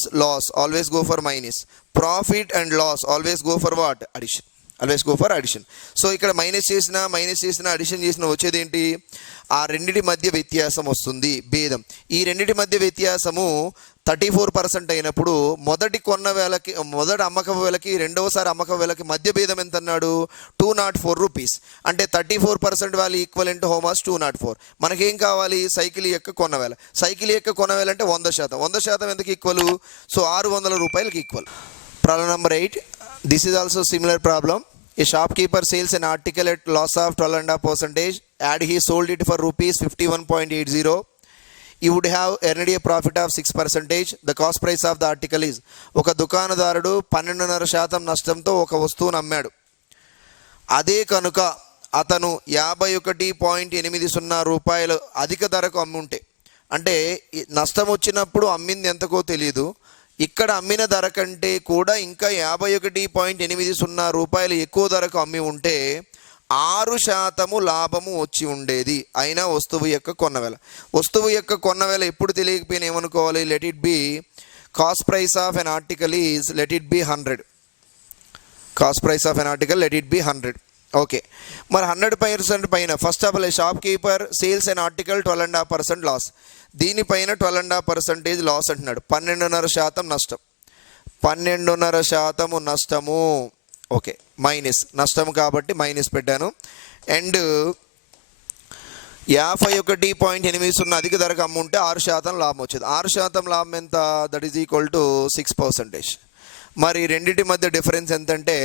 always go for minus, profit and loss always go for what? Addition. Always go for addition. So ఇక్కడ minus చేసిన addition చేసిన వచ్చేది ఏంటి? ఆ రెండింటి మధ్య వ్యత్యాసం వస్తుంది, భేదం. ఈ రెండింటి మధ్య వ్యత్యాసము 34% అయినప్పుడు మొదటి అమ్మకం వేలకి రెండవసారి అమ్మకం వేలకి మధ్య భేదం ఎంత అన్నాడు? 204 రూపీస్. అంటే 34% వాల్యూ ఈక్వలెంట్ హౌ మచ్? 204. మనకేం కావాలి? సైకిల్ యొక్క కొన్నవేల. సైకిల్ యొక్క కొన్నవేల అంటే 100%. 100% ఎందుకు ఈక్వల్? సో 600 రూపాయలకి equal. Problem number 8. This is also similar problem. A shopkeeper sells an article at loss of 12.5%. And he sold it for rupees 51.80. He would have earned a profit of 6%. The cost price of the article is. ఒక దుకాణదారుడు 12.5% నష్టంతో ఒక వస్తువును అమ్మాడు. అదే కనుక అతను 51.80 రూపాయలు అధిక ధరకు అమ్ముంటే, అంటే నష్టం వచ్చినప్పుడు అమ్మింది ఎంతకో తెలియదు, ఇక్కడ అమ్మిన ధర కంటే కూడా ఇంకా 51.80 రూపాయలు ఎక్కువ ధరకు అమ్మి ఉంటే 6% లాభము వచ్చి ఉండేది. అయినా వస్తువు యొక్క కొన్నవేల ఎప్పుడు తెలియకపోయినా ఏమనుకోవాలి? Let it be cost price of N article is let it be 100. Cost price of N article let it be 100. Okay, మరి 100% పైన first of all shopkeeper sales N article 12.5% loss. దీనిపైన 12.5% లాస్ అంటున్నాడు. 12.5% నష్టం. 12.5% నష్టము. Okay, minus నష్టం కాబట్టి minus పెట్టాను. And 51.80 అధిక ధరకు అమ్ముంటే 6% లాభం వచ్చేది. 6% లాభం ఎంత? That is equal to 6%. మరి రెండింటి మధ్య డిఫరెన్స్ ఎంతంటే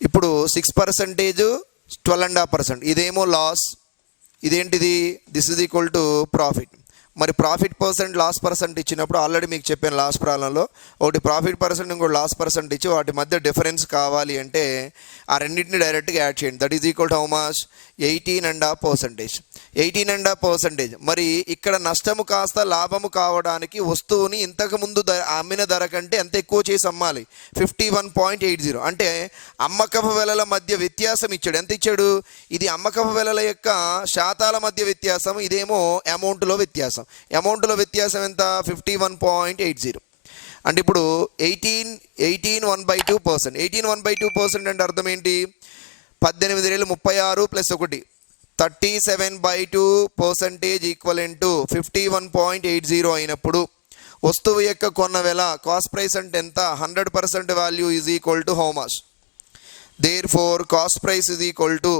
ఇప్పుడు 6%, 12.5%. ఇదేమో లాస్, ఇదేంటిది? This is equal to profit. మరి ప్రాఫిట్ పర్సెంట్ లాస్ పర్సెంట్ ఇచ్చినప్పుడు ఆల్రెడీ మీకు చెప్పాను లాస్ట్ ప్రాబ్లంలో, ఒకటి ప్రాఫిట్ పర్సెంట్ ఇంకోటి లాస్ పర్సెంట్ ఇచ్చి వాటి మధ్య డిఫరెన్స్ కావాలి అంటే ఆ రెండింటిని డైరెక్ట్గా యాడ్ చేయండి. That is equal to how much? 18.5%. 18.5%. మరి ఇక్కడ నష్టము కాస్త లాభము కావడానికి వస్తువుని ఇంతకుముందు అమ్మిన ధర కంటే ఎంత ఎక్కువ చేసి అమ్మాలి? 51.80. అంటే అమ్మకపు వెలల మధ్య వ్యత్యాసం ఇచ్చాడు. ఎంత ఇచ్చాడు? ఇది అమ్మకపు వెలల యొక్క శాతాల మధ్య వ్యత్యాసం, ఇదేమో అమౌంట్లో వ్యత్యాసం. అమౌంట్లో వ్యత్యాసం ఎంత? 51.80. అంటే ఇప్పుడు 1/2%. 1/2% అంటే అర్థం ఏంటి? 18 36 + 1 37/2% ఈక్వలెంట్ టు 51.80 అయినప్పుడు వస్తువు యొక్క కొన్న వెల కాస్ట్ ప్రైస్ అంటే ఎంత? 100% value is equal to how much? Therefore cost price is equal to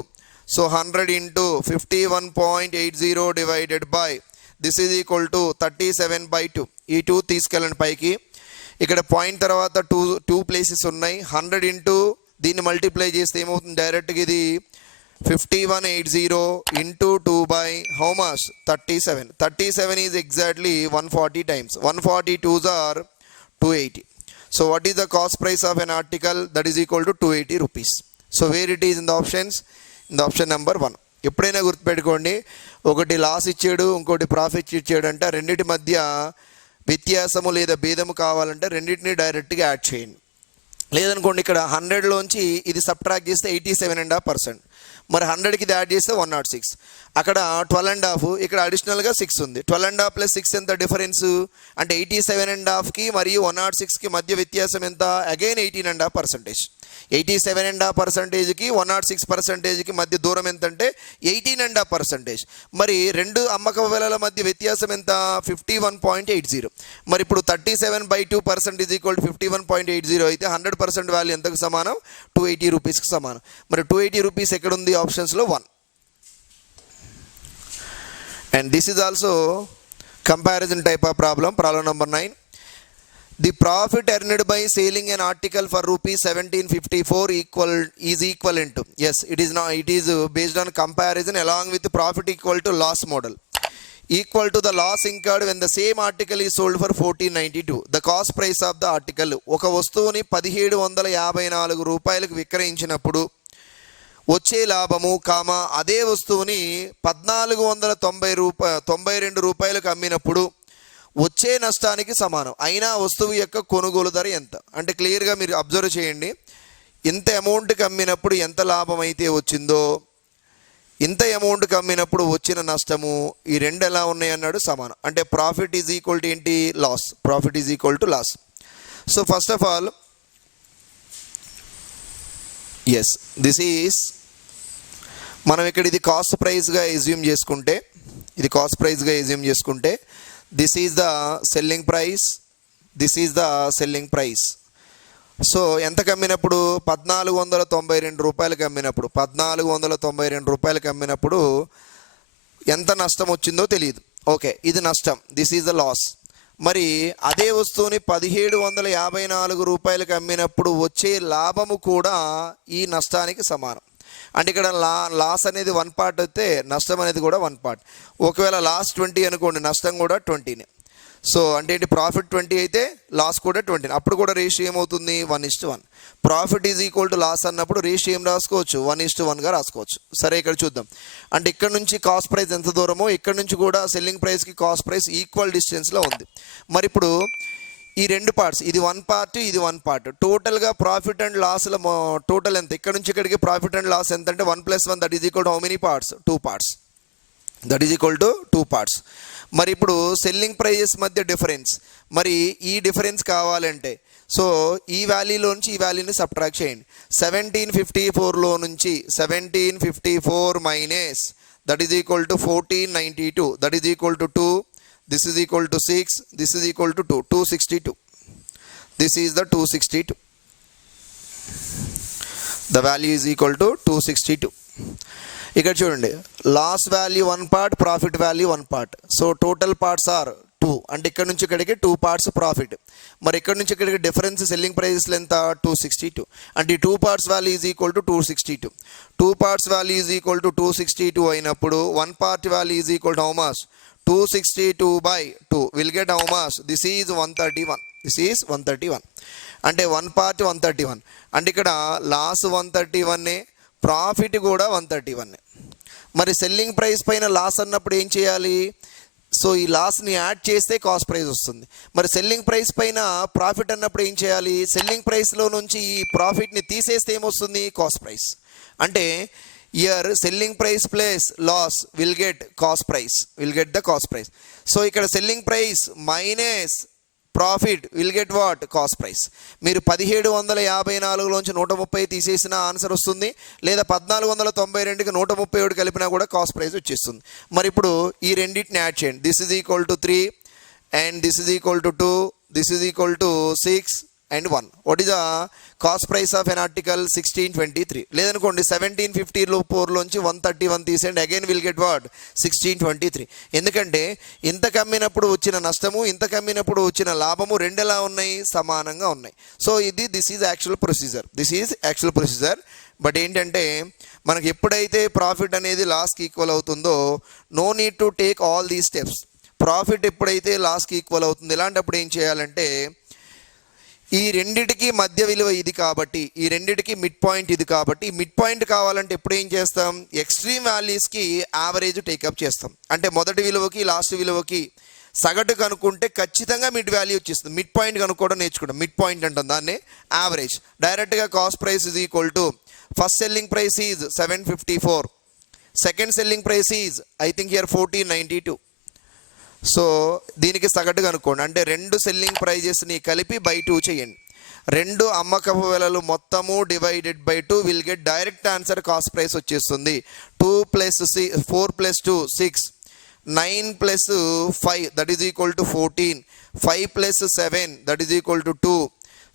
100 into 51.80 divided by this is equal to 37/2. ఈ 2 తీసుకెళ్ళండి పైకి. ఇక్కడ పాయింట్ తర్వాత 2 ప్లేసెస్ ఉన్నాయి. 100 into దీన్ని మల్టిప్లై చేస్తే ఏమవుతుంది? డైరెక్ట్గా ఇది 5180 into 2 by how much? 37. 37 is exactly 140 times. 142s are 280. So what is the cost price of an article? That is equal to 280 rupees. So where it is in the options? In the option number 1. ఎప్పుడైనా గుర్తుపెట్టుకోండి, ఒకటి loss ఇచ్చాడు, ఇంకోటి profit ఇచ్చాడు అంటే రెండింటి మధ్య వ్యత్యాసము లేదా భేదము కావాలంటే రెండింటిని డైరెక్ట్గా యాడ్ చేయండి. లేదనుకోండి ఇక్కడ 100లోంచి ఇది సబ్ట్రాక్ట్ చేస్తే 87.5%, మరి 100కి ఇది యాడ్ చేస్తే 106, అక్కడ 12.5, ఇక్కడ అడిషనల్గా 6 ఉంది. 12.5 ప్లస్ 6 ఎంత డిఫరెన్స్ అంటే 87.5కి మరియు 106కి మధ్య వ్యత్యాసం ఎంత? అగైన్ 18.5%. 87.5%కి 106%కి మధ్య దూరం ఎంత అంటే 18.5%. మరి రెండు అమ్మక వేళల మధ్య వ్యత్యాసం ఎంత? 51.80. మరి ఇప్పుడు 37/2% ఈజ్ ఈక్వల్ టు 51.80 అయితే 100% వాల్యూ ఎంతకు సమానం? 280 రూపీస్కి సమానం. మరి 280 రూపీస్ ఎక్కడుంది? ఆప్షన్స్లో 1. And this is also comparison type of problem number 9. The profit earned by selling an article for rupees 1754 is equivalent to, yes, it is based on comparison along with the profit equal to loss model, equal to the loss incurred when the same article is sold for 1492. The cost price of the article, ఒక వస్తువుని 1754 రూపాయలకు విక్రయించినప్పుడు వచ్చే లాభము comma అదే వస్తువుని 1492 రూపాయలకు అమ్మినప్పుడు వచ్చే నష్టానికి సమానం. అయినా వస్తువు యొక్క కొనుగోలు ధర ఎంత అంటే క్లియర్గా మీరు అబ్జర్వ్ చేయండి. ఇంత అమౌంట్కి అమ్మినప్పుడు ఎంత లాభం అయితే వచ్చిందో, ఇంత అమౌంట్కి అమ్మినప్పుడు వచ్చిన నష్టము, ఈ రెండు ఎలా ఉన్నాయి అన్నాడు సమానం. అంటే ప్రాఫిట్ ఈజ్ ఈక్వల్ టు ఏంటి? Loss. Profit is equal to loss. So first of all S this is, మనం ఇక్కడ ఇది కాస్ట్ ప్రైస్గా ఎజ్యూమ్ చేసుకుంటే, this is the selling price, this is the selling price. So ఎంత కమ్మినప్పుడు? 1492 రూపాయలకి అమ్మినప్పుడు, 1492 రూపాయలకి అమ్మినప్పుడు ఎంత నష్టం వచ్చిందో తెలియదు. ఓకే, ఇది నష్టం, దిస్ ఈజ్ ద లాస్. మరి అదే వస్తువుని 1754 రూపాయలకి అమ్మినప్పుడు వచ్చే లాభము కూడా ఈ నష్టానికి సమానం. అంటే ఇక్కడ లాస్ అనేది 1 పార్ట్ అయితే నష్టం అనేది కూడా 1 పార్ట్. ఒకవేళ లాస్ 20 అనుకోండి, నష్టం కూడా 20నే. సో అంటే ఏంటి? ప్రాఫిట్ 20 అయితే లాస్ కూడా 20. అప్పుడు కూడా రేషియో ఏమవుతుంది? 1:1. Profit is equal to loss అన్నప్పుడు రేషియో ఏం రాసుకోవచ్చు? 1:1గా రాసుకోవచ్చు. సరే, ఇక్కడ చూద్దాం. అంటే ఇక్కడ నుంచి కాస్ట్ ప్రైస్ ఎంత దూరమో ఇక్కడ నుంచి కూడా సెల్లింగ్ ప్రైస్కి కాస్ట్ ప్రైస్ ఈక్వల్ డిస్టెన్స్లో ఉంది. మరి ఇప్పుడు ఈ రెండు పార్ట్స్, ఇది 1 పార్ట్, ఇది 1 పార్ట్, టోటల్గా ప్రాఫిట్ అండ్ లాస్ల టోటల్ ఎంత? ఇక్కడ నుంచి ఇక్కడికి ప్రాఫిట్ అండ్ లాస్ ఎంత అంటే 1 + 1 that is equal to how many parts? 2 parts. That is equal to 2 parts. మరి ఇప్పుడు సెల్లింగ్ ప్రైజెస్ మధ్య డిఫరెన్స్, మరి ఈ డిఫరెన్స్ కావాలంటే సో ఈ వాల్యూలో నుంచి ఈ వాల్యూని సబ్ట్రాక్ట్ చేయండి. 1754లో నుంచి 1754 minus that is equal to 1492, that is equal to 2, this is equal to 6, this is equal to 2, 262. This is the 262. The value is equal to 262. ఇక్కడ చూడండి, loss value 1 part, profit value 1 part. So total parts are 2. అంటే ఇక్కడ నుంచి ఇక్కడికి 2 parts profit. మరి ఇక్కడ నుంచి ఇక్కడికి డిఫరెన్స్ సెల్లింగ్ ప్రైజెస్లో ఎంత? 262. అంటే 2 parts value is equal to 262. 2 parts value is equal to 262 అయినప్పుడు 1 part value is equal to how much? 262/2 will get how much? This is 131. This is 131. అంటే 1 పార్ట్ 131. అంటే ఇక్కడ లాస్ 131, ప్రాఫిట్ కూడా 131. మరి సెల్లింగ్ ప్రైస్ పైన లాస్ అన్నప్పుడు ఏం చేయాలి? సో ఈ లాస్ని యాడ్ చేస్తే కాస్ట్ ప్రైస్ వస్తుంది. మరి సెల్లింగ్ ప్రైస్ పైన ప్రాఫిట్ అన్నప్పుడు ఏం చేయాలి? సెల్లింగ్ ప్రైస్లో నుంచి ఈ ప్రాఫిట్ని తీసేస్తే ఏమొస్తుంది? Cost price. అంటే here selling price plus loss will get cost price, will get the cost price. So ఇక్కడ selling price minus profit will get what? Cost price. మీరు 1754లోంచి 130 తీసేసిన ఆన్సర్ వస్తుంది, లేదా 1492కి 137 కలిపినా కూడా కాస్ట్ ప్రైస్ వచ్చేస్తుంది. మరి ఇప్పుడు ఈ రెండింటిని యాడ్ చేయండి. This is equal to 3 and this is equal to 2, this is equal to 6 and 1. What is the cost price of an article? 1623. లేదనుకోండి 1754 లోంచి 131 తీసేయండి, అగైన్ విల్ గెట్ వాట్? 1623. ఎందుకంటే ఇంత కమ్మినప్పుడు వచ్చిన నష్టము, ఇంత కమ్మినప్పుడు వచ్చిన లాభము రెండు ఎలా ఉన్నాయి? సమానంగా ఉన్నాయి. So this is actual procedure. But ఏంటంటే మనకి ఎప్పుడైతే ప్రాఫిట్ అనేది లాస్కి ఈక్వల్ అవుతుందో, no need to take all these steps. Profit ఎప్పుడైతే లాస్కి ఈక్వల్ అవుతుంది, ఇలాంటప్పుడు ఏం చేయాలంటే ఈ రెండిటికి మధ్య విలువ ఇది కాబట్టి, ఈ రెండిటికి మిడ్ పాయింట్ ఇది కాబట్టి, మిడ్ పాయింట్ కావాలంటే ఎప్పుడు ఏం చేస్తాం? ఎక్స్ట్రీమ్ వాల్యూస్కి యావరేజ్ టేకప్ చేస్తాం. అంటే మొదటి విలువకి లాస్ట్ విలువకి సగటు కనుక్కుంటే ఖచ్చితంగా మిడ్ వాల్యూ వచ్చేస్తుంది. మిడ్ పాయింట్ కనుక్కోవడం నేర్చుకుంటాం. మిడ్ పాయింట్ అంటాం దాన్ని, యావరేజ్. డైరెక్ట్గా cost price is equal to first selling price is 754, second selling price is I think here 1492. So దీనికి సగటు కనుక్కోండి. అంటే రెండు సెల్లింగ్ ప్రైజెస్ని కలిపి బై 2 చేయండి. రెండు అమ్మకపు వెలలు మొత్తము divided by 2 will get direct answer cost price వచ్చేస్తుంది. 2 + 4 + 2 6, 9 + 5 that is equal to 14, 5 + 7 that is equal to 2.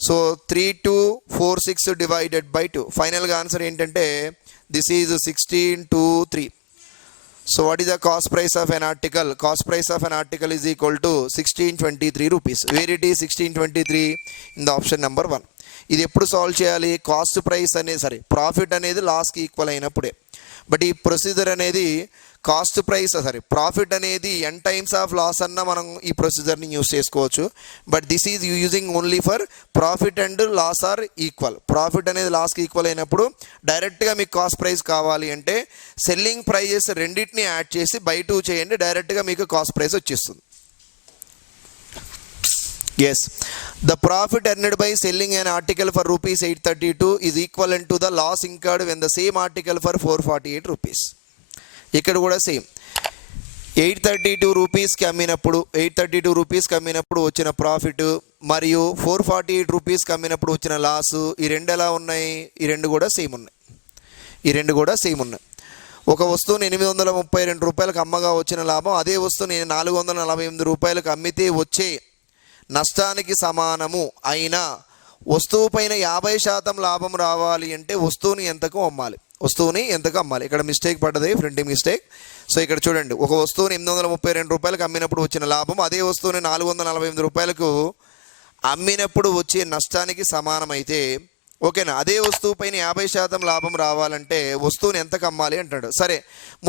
So 3246 divided by 2. ఫైనల్గా ఆన్సర్ ఏంటంటే this is 1623. So what is the cost price of an article? Cost price of an article is equal to 1623 rupees. Where it is 1623? In the option number 1. ఇది ఎప్పుడు solve చేయాలి? Cost price అనేది profit అనేది లాస్కి equal అయినప్పుడే. But ఈ procedure అనేది profit అనేది n టైమ్స్ ఆఫ్ లాస్ అన్న మనం ఈ ప్రొసీజర్ని యూస్ చేసుకోవచ్చు. But this is using only for profit and loss are equal. Profit అనేది లాస్కి ఈక్వల్ అయినప్పుడు డైరెక్ట్గా మీకు కాస్ట్ ప్రైస్ కావాలి అంటే సెల్లింగ్ ప్రైజెస్ రెండింటిని యాడ్ చేసి బై 2 చేయండి, డైరెక్ట్గా మీకు కాస్ట్ ప్రైస్ వచ్చేస్తుంది. Yes, the profit earned by selling an article for rupees 832 is equivalent to the loss incurred when the same article for 448 rupees. ఇక్కడ కూడా సేమ్ 832 రూపీస్కి అమ్మినప్పుడు వచ్చిన ప్రాఫిట్ మరియు 448 రూపీస్కి అమ్మినప్పుడు వచ్చిన లాసు, ఈ రెండు ఎలా ఉన్నాయి? ఈ రెండు కూడా సేమ్ ఉన్నాయి. ఒక వస్తువుని 832 రూపాయలకు అమ్మగా వచ్చిన లాభం, అదే వస్తువుని 448 రూపాయలకు అమ్మితే వచ్చే నష్టానికి సమానము అయినా వస్తువు పైన 50% లాభం రావాలి అంటే వస్తువుని ఎంతకు అమ్మాలి? ఇక్కడ మిస్టేక్ పడ్డది, ప్రింటింగ్ మిస్టేక్. సో ఇక్కడ చూడండి, ఒక వస్తువుని 832 రూపాయలకు అమ్మినప్పుడు వచ్చిన లాభం అదే వస్తువుని 448 రూపాయలకు అమ్మినప్పుడు వచ్చే నష్టానికి సమానమైతే, ఓకేనా, అదే వస్తువు పైన 50% లాభం రావాలంటే వస్తువుని ఎంతకు అమ్మాలి అంటాడు. సరే,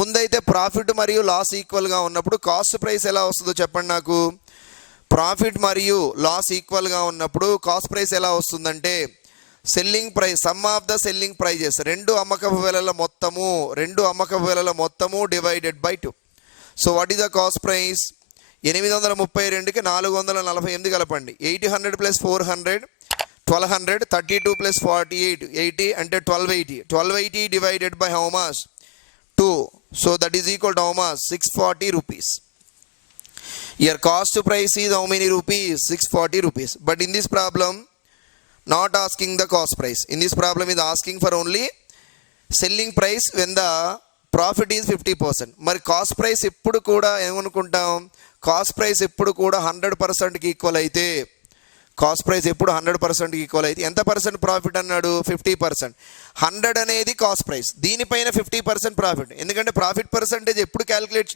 ముందైతే ప్రాఫిట్ మరియు లాస్ ఈక్వల్గా ఉన్నప్పుడు కాస్ట్ ప్రైస్ ఎలా వస్తుందో చెప్పండి నాకు. ప్రాఫిట్ మరియు లాస్ ఈక్వల్గా ఉన్నప్పుడు కాస్ట్ ప్రైస్ ఎలా వస్తుందంటే selling price sum of the selling prices రెండు అమ్మకపు వెలల మొత్తము divided by 2. So what is the cost price? 832కి 448 కలపండి. 800 + 400 1200, 32 + 48 80 అంటే 1280. 1280 divided by how much? 2. So that is equal to how much? 640 rupees. Your cost price is how many rupees? 640 rupees. But in this problem, not asking the cost price. In this problem is asking for only selling price when the profit is 50%. మరి cost price ఎప్పుడు కూడా ఏమనుకుంటాం? Cost price ఎప్పుడు కూడా 100%కి equal అయితే, cost price ఎప్పుడు 100%కి equal అయితే ఎంత పర్సెంట్ ప్రాఫిట్ అన్నాడు? 50%. 100 అనేది కాస్ట్ ప్రైస్, దీనిపైన 50% ప్రాఫిట్. ఎందుకంటే ప్రాఫిట్ పర్సంటేజ్ ఎప్పుడు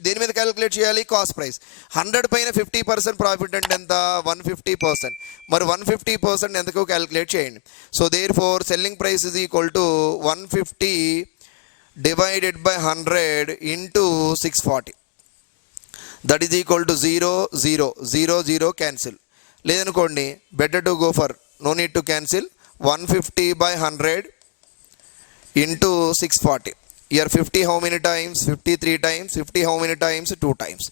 దేని మీద క్యాలిక్యులేట్ చేయాలి? Cost price. 100 పైన 50% ప్రాఫిట్ అంటే ఎంత? 150%. మరి 150% ఎందుకు క్యాలిక్యులేట్ చేయండి. So therefore selling price is equal to 150 divided by 100 into 640. That is equal to 0 0 0 0 cancel. లేదనుకోండి, better to go for no need to cancel. 150 by 100 into 640. Here 50 how many times? 53 times. 50 how many times? 2 times.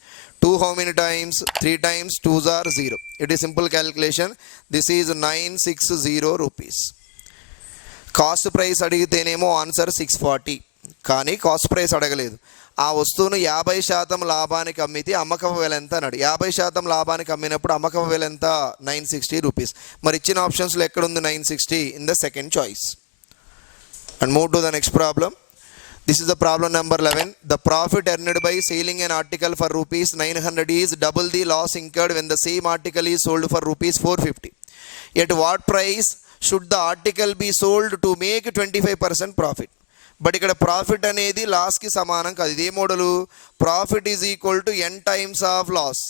2 how many times? 3 times. 2s are 0. It is simple calculation. This is 960 rupees. Cost price అడిగితేనేమో answer 640, కానీ cost price అడగలేదు. ఆ వస్తువును 50% లాభానికి అమ్మితే అమ్మకపు వెల ఎంత అన్నాడు. 50% లాభానికి అమ్మినప్పుడు అమ్మకపు వెల ఎంత? 960 రూపీస్. మరి ఇచ్చిన ఆప్షన్స్లో ఎక్కడుంది 960? In the second choice. And move to the next problem. This is the problem number 11. The profit earned by selling an article for rupees 900 is double the loss incurred when the same article is sold for rupees 450. At what price should the article be sold to make 25% profit. But ఇక్కడ profit అనేది లాస్కి సమానం కాదు. ఇదే model profit is equal to n times of loss.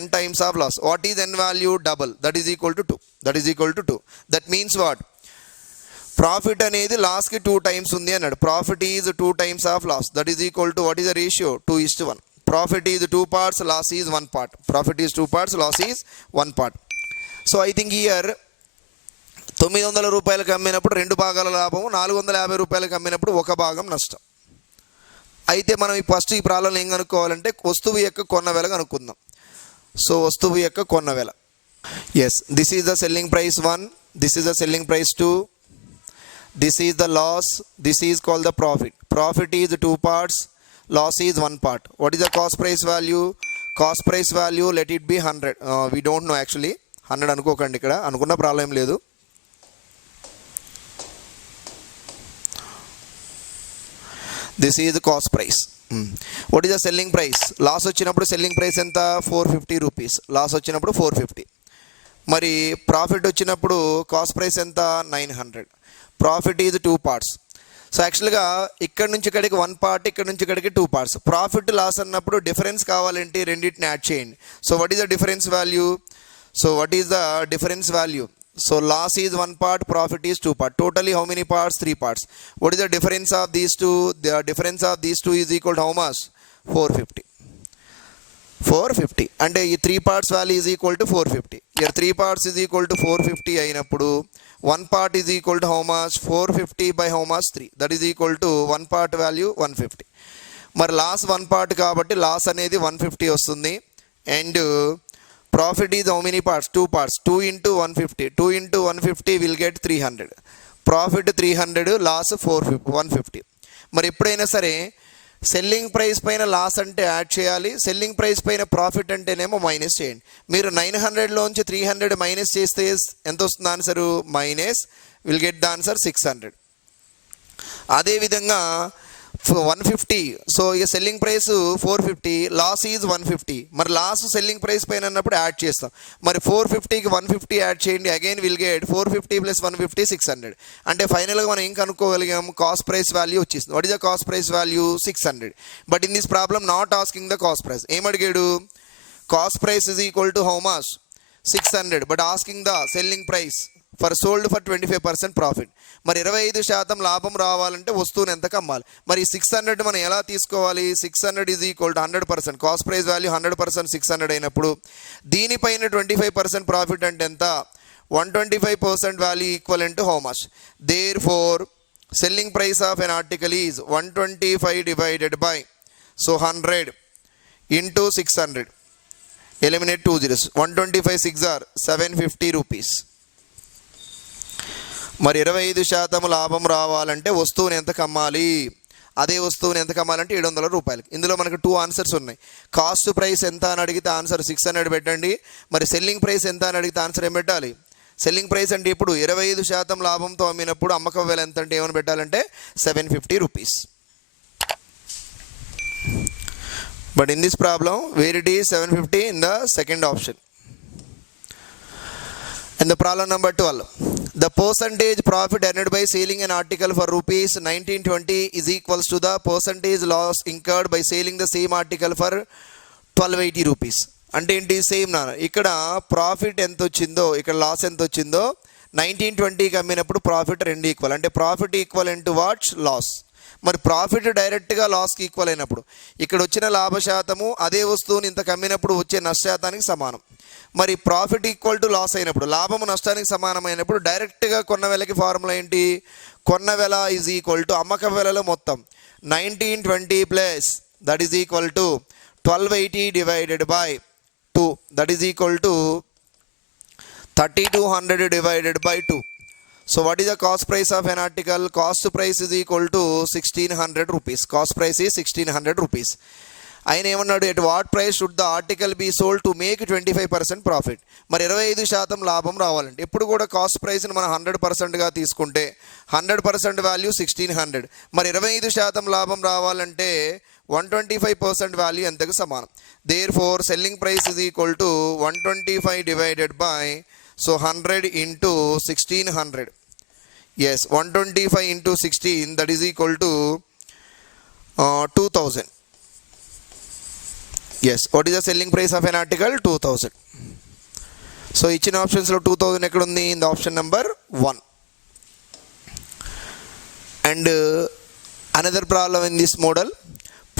n times of loss. What is n value? Double. That is equal to 2. That is equal to 2. That means what? Profit అనేది లాస్కి 2 times ఉంది అన్నాడు. Profit is 2 times of loss. That is equal to what is the ratio? 2:1. Profit is 2 parts, loss is 1 part. Profit is 2 parts, loss is 1 part. So I think here 900 రూపాయలకు అమ్మినప్పుడు 2 భాగాల లాభము, 450 రూపాయలకు అమ్మినప్పుడు 1 భాగం నష్టం. అయితే మనం ఫస్ట్ ఈ ప్రాబ్లంలో ఏం కనుక్కోవాలంటే వస్తువు యొక్క కొన్న వెల కనుక్కుందాం. సో వస్తువు యొక్క కొన్న వెల. Yes, this is the selling price 1, this is the selling price 2, this is the loss, this is called the profit. Profit is 2 parts, loss is 1 part. What is the cost price value? Cost price value let it be 100. We don't know actually. 100 అనుకోకండి, ఇక్కడ అనుకున్న problem లేదు. This is cost price. What is the selling price? Loss వచ్చినప్పుడు selling price ఎంత? 450 rupees. Loss వచ్చినప్పుడు 450. మరి profit వచ్చినప్పుడు cost price ఎంత? 900. Profit is 2 parts. సో యాక్చువల్గా ఇక్కడ నుంచి ఇక్కడికి 1 part, ఇక్కడ నుంచి ఇక్కడికి 2 parts. ప్రాఫిట్ లాస్ అన్నప్పుడు డిఫరెన్స్ కావాలంటే రెండింటిని యాడ్ చేయండి. So what is the difference value? So what is the difference value? So loss is 1 part, profit is 2 part. Totally how many parts? 3 parts. What is the difference of these two? The difference of these two is equal to how much? 450. 450. And 3 parts value is equal to 450. Here 3 parts is equal to 450 అయినప్పుడు 1 part is equal to how much? 450 by how much? 3. That is equal to 1 part value 150. మరి loss 1 part కాబట్టి loss అనేది 150 వస్తుంది. And profit is how many parts? 2 parts. 2 into 150. 2 into 150 will get 300. Profit 300, loss 150. మరి ఎప్పుడైనా సరే selling price పైన loss అంటే add చేయాలి, సెల్లింగ్ ప్రైస్ పైన ప్రాఫిట్ అంటేనేమో మైనస్ చేయండి. మీరు 900లోంచి 300 మైనస్ చేస్తే ఎంత వస్తుంది answer? Minus. Will get the answer 600. అదేవిధంగా 150. సో ఇక సెల్లింగ్ ప్రైస్ 450, లాస్ ఈజ్ 150. మరి లాస్ సెల్లింగ్ ప్రైస్ పైన అన్నప్పుడు యాడ్ చేస్తాం. మరి 450కి 150 యాడ్ చేయండి. Again will get 450 + 150 600. అంటే ఫైనల్గా మనం ఏం కనుక్కోగలిగాం? కాస్ట్ ప్రైస్ వాల్యూ వచ్చేసింది. What is the cost price value? 600. But in this problem not asking the cost price. ఏం అడిగాడు? Cost price is equal to how much? 600. But asking the selling price for sold for 25% profit. మరి 25% లాభం రావాలంటే వస్తువుని ఎంతకు అమ్మాలి? మరి 600 మనం ఎలా తీసుకోవాలి? 600 is equal to 100%. Cost price value 100% 600 అయినప్పుడు దీనిపైన 25% ప్రాఫిట్ అంటే ఎంత? 125% value equivalent to how much? Therefore selling price of N article is 125 divided by 100 into 600. Eliminate 2 zeros. 125 6 are 750 rupees. మరి 25% లాభం రావాలంటే వస్తువుని ఎంతకు అమ్మాలి? అదే వస్తువుని ఎంతకు అమ్మాలంటే 700 రూపాయలకి. ఇందులో మనకు 2 ఆన్సర్స్ ఉన్నాయి. కాస్ట్ ప్రైస్ ఎంత అని అడిగితే ఆన్సర్ 600 పెట్టండి. మరి సెల్లింగ్ ప్రైస్ ఎంత అని అడిగితే ఆన్సర్ ఏం పెట్టాలి? సెల్లింగ్ ప్రైస్ అంటే ఇప్పుడు 25% లాభంతో అమ్మినప్పుడు అమ్మకం వేల ఎంత అంటే ఏమని పెట్టాలంటే 750 rupees. But in this problem where it is 750 in the second option. And the problem number 12. The percentage profit earned by selling an article for rupees 1920 is equals to the percentage loss incurred by selling the same article for 1280 rupees. అంటే ఏంటి? Same నా ఇక్కడ profit ఎంత వచ్చిందో ఇక్కడ loss ఎంత వచ్చిందో 1920కి అమ్మినప్పుడు ప్రాఫిట్ 2 ఈక్వల్. అంటే profit equal to what? Loss. మరి ప్రాఫిట్ డైరెక్ట్గా లాస్కి ఈక్వల్ అయినప్పుడు ఇక్కడ వచ్చిన లాభశాతము అదే వస్తువుని ఇంతకు అమ్మినప్పుడు వచ్చే నష్టశాతానికి సమానం. మరి ప్రాఫిట్ ఈక్వల్ టు లాస్ అయినప్పుడు లాభము నష్టానికి సమానమైనప్పుడు డైరెక్ట్గా కొన్న వెలకి ఫార్ములా ఏంటి? కొన్న వెల ఈజ్ ఈక్వల్ టు అమ్మక వెలలో మొత్తం 1920 plus that is equal to 1280 divided by 2 that is equal to 3200 divided by 2. So what is the cost price of an article? Cost price is equal to 1600 rupees. Cost price is 1600 rupees. ఆయన ఏమన్నాడు? At what price should the article be sold to make 25% profit. మరి 25% లాభం రావాలంటే ఎప్పుడు కూడా cost ప్రైస్ని మనం 100%గా తీసుకుంటే 100% value 1600. మరి 25% లాభం రావాలంటే 125% వాల్యూ ఎంతకు సమానం? Therefore selling price is equal to 125 divided by so 100 into 1600. Yes, 125 into 16, that is equal to 2000. Yes, what is the selling price of an article? 2000. So ఇచ్చిన ఆప్షన్స్లో 2000 ఎక్కడ ఉంది? In the option number 1. And another problem in this model,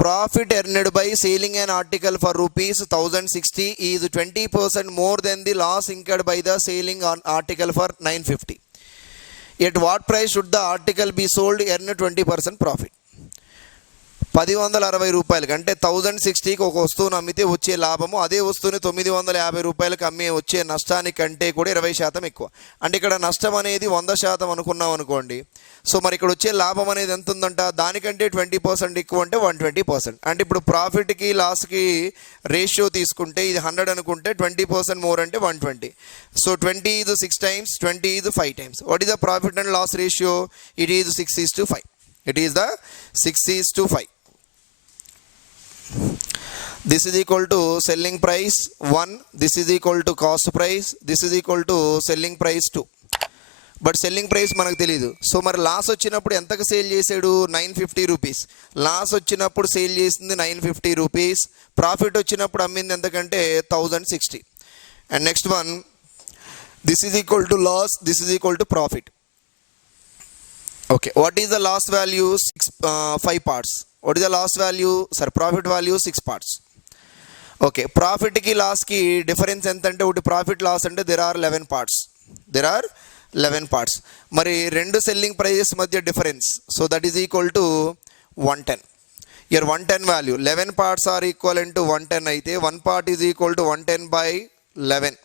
profit earned by selling an article for rupees 1060 is 20% more than the loss incurred by the selling an article for 950. At what price should the article be sold, earn 20% profit? 1060 రూపాయలకి అంటే 1060కి ఒక వస్తువును అమ్మితే వచ్చే లాభము అదే వస్తువుని 950 రూపాయలకి అమ్మే వచ్చే నష్టానికంటే కూడా 20% ఎక్కువ. అంటే ఇక్కడ నష్టం అనేది 100% అనుకున్నాం అనుకోండి. సో మరి ఇక్కడ వచ్చే లాభం అనేది ఎంత ఉందంట? దానికంటే 20% ఎక్కువ అంటే 120%. అంటే ఇప్పుడు ప్రాఫిట్కి లాస్కి రేషియో తీసుకుంటే ఇది 100 అనుకుంటే 20% మోర్ అంటే 120. So 20 is 6 times, 20 is 5 times. What is the profit and loss ratio? It is 6:5. It is the 6:5. This is equal to selling price 1, this is equal to cost price, this is equal to selling price 2. But selling price మనకు తెలియదు. So మరి loss వచ్చినప్పుడు ఎంతకు sale చేసాడు? 950 rupees. Loss వచ్చినప్పుడు sale చేసింది 950 rupees. Profit వచ్చినప్పుడు అమ్మింది ఎంతకంటే 1060. And next one, this is equal to loss, this is equal to profit. Okay, what is the loss value? 5 parts. What is the loss value? Profit value 6 parts. Okay, ప్రాఫిట్కి లాస్కి difference ఎంత అంటే ఒకటి profit loss అంటే there are 11 parts. There are 11 parts. మరి రెండు selling prices మధ్య difference, so that is equal to 110. Here 110 value 11 parts are equal to 110 అయితే 1 part is equal to 110 by 11.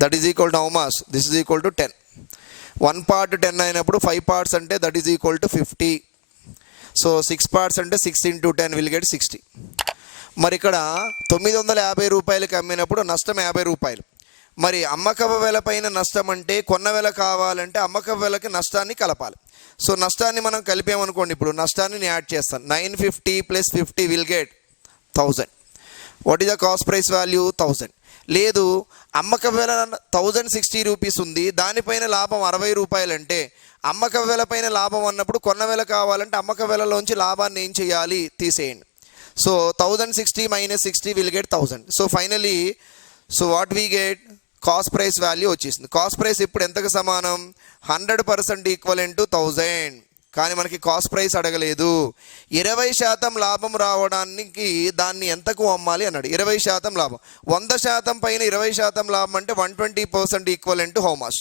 That is equal to how much? This is equal to 10. 1 part 10 అయినప్పుడు 5 parts అంటే that is equal to 50. So 6 parts అంటే 6 into 10 will get 60. మరి ఇక్కడ 950 రూపాయలకి అమ్మినప్పుడు నష్టం 50 రూపాయలు. మరి అమ్మకపు వెల పైన నష్టం అంటే కొన్న వెల కావాలంటే అమ్మకపు వెలకి నష్టాన్ని కలపాలి. సో నష్టాన్ని మనం కలిపామనుకోండి, ఇప్పుడు నష్టాన్ని నేను యాడ్ చేస్తాను. 950 + 50 will get 1000. What is the cost price value? 1000. లేదు, అమ్మకపు వెల 1060 రూపీస్ ఉంది, దానిపైన లాభం 60 రూపాయలు అంటే అమ్మకపు వెల పైన లాభం అన్నప్పుడు కొన్న వెల కావాలంటే అమ్మకపు వెలలోంచి లాభాన్ని ఏం చేయాలి? తీసేయండి. So 1060 - 60 will get 1000. So finally so what we get? Cost price value వచ్చేసింది. కాస్ట్ ప్రైస్ ఇప్పుడు ఎంతకు సమానం? 100% ఈక్వలెంట్ టు 1000. కానీ మనకి కాస్ట్ ప్రైస్ అడగలేదు. 20% లాభం రావడానికి దాన్ని ఎంతకు అమ్మాలి అన్నాడు. 20% లాభం. 100% పైన 20% లాభం అంటే 120% equivalent to how much?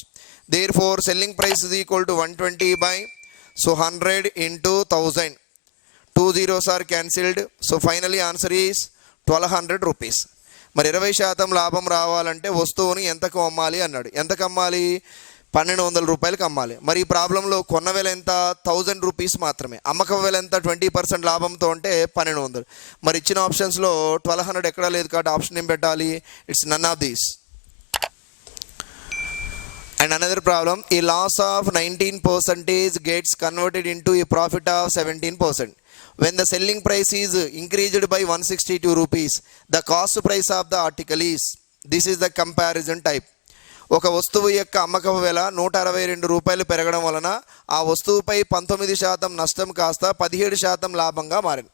Therefore selling price is equal to 120 by 100 into 1000. 2 zeros are cancelled. So finally answer is 1200 rupees. మరి 20% లాభం రావాలంటే వస్తువుని ఎంతకు అమ్మాలి అన్నాడు. ఎంతకు అమ్మాలి? 1200 రూపాయలకి అమ్మాలి. మరి ఈ ప్రాబ్లంలో కొన్న వెల ఎంత? 1000 రూపీస్ మాత్రమే. అమ్మకం వెల ఎంత? 20% లాభంతో అంటే 1200. మరి ఇచ్చిన ఆప్షన్స్లో 1200 ఎక్కడా లేదు కాబట్టి ఆప్షన్ ఏం పెట్టాలి? It's none of these. And another problem, a loss of 19% gets converted into a profit of 17%. When the selling price is increased by 162 rupees, the cost price of the article is, this is the comparison type. ఒక వస్తువు యొక్క అమ్మకపు వెల 162 రూపాయలు పెరగడం వలన ఆ వస్తువుపై 19% నష్టం కాస్త 17% లాభంగా మారింది.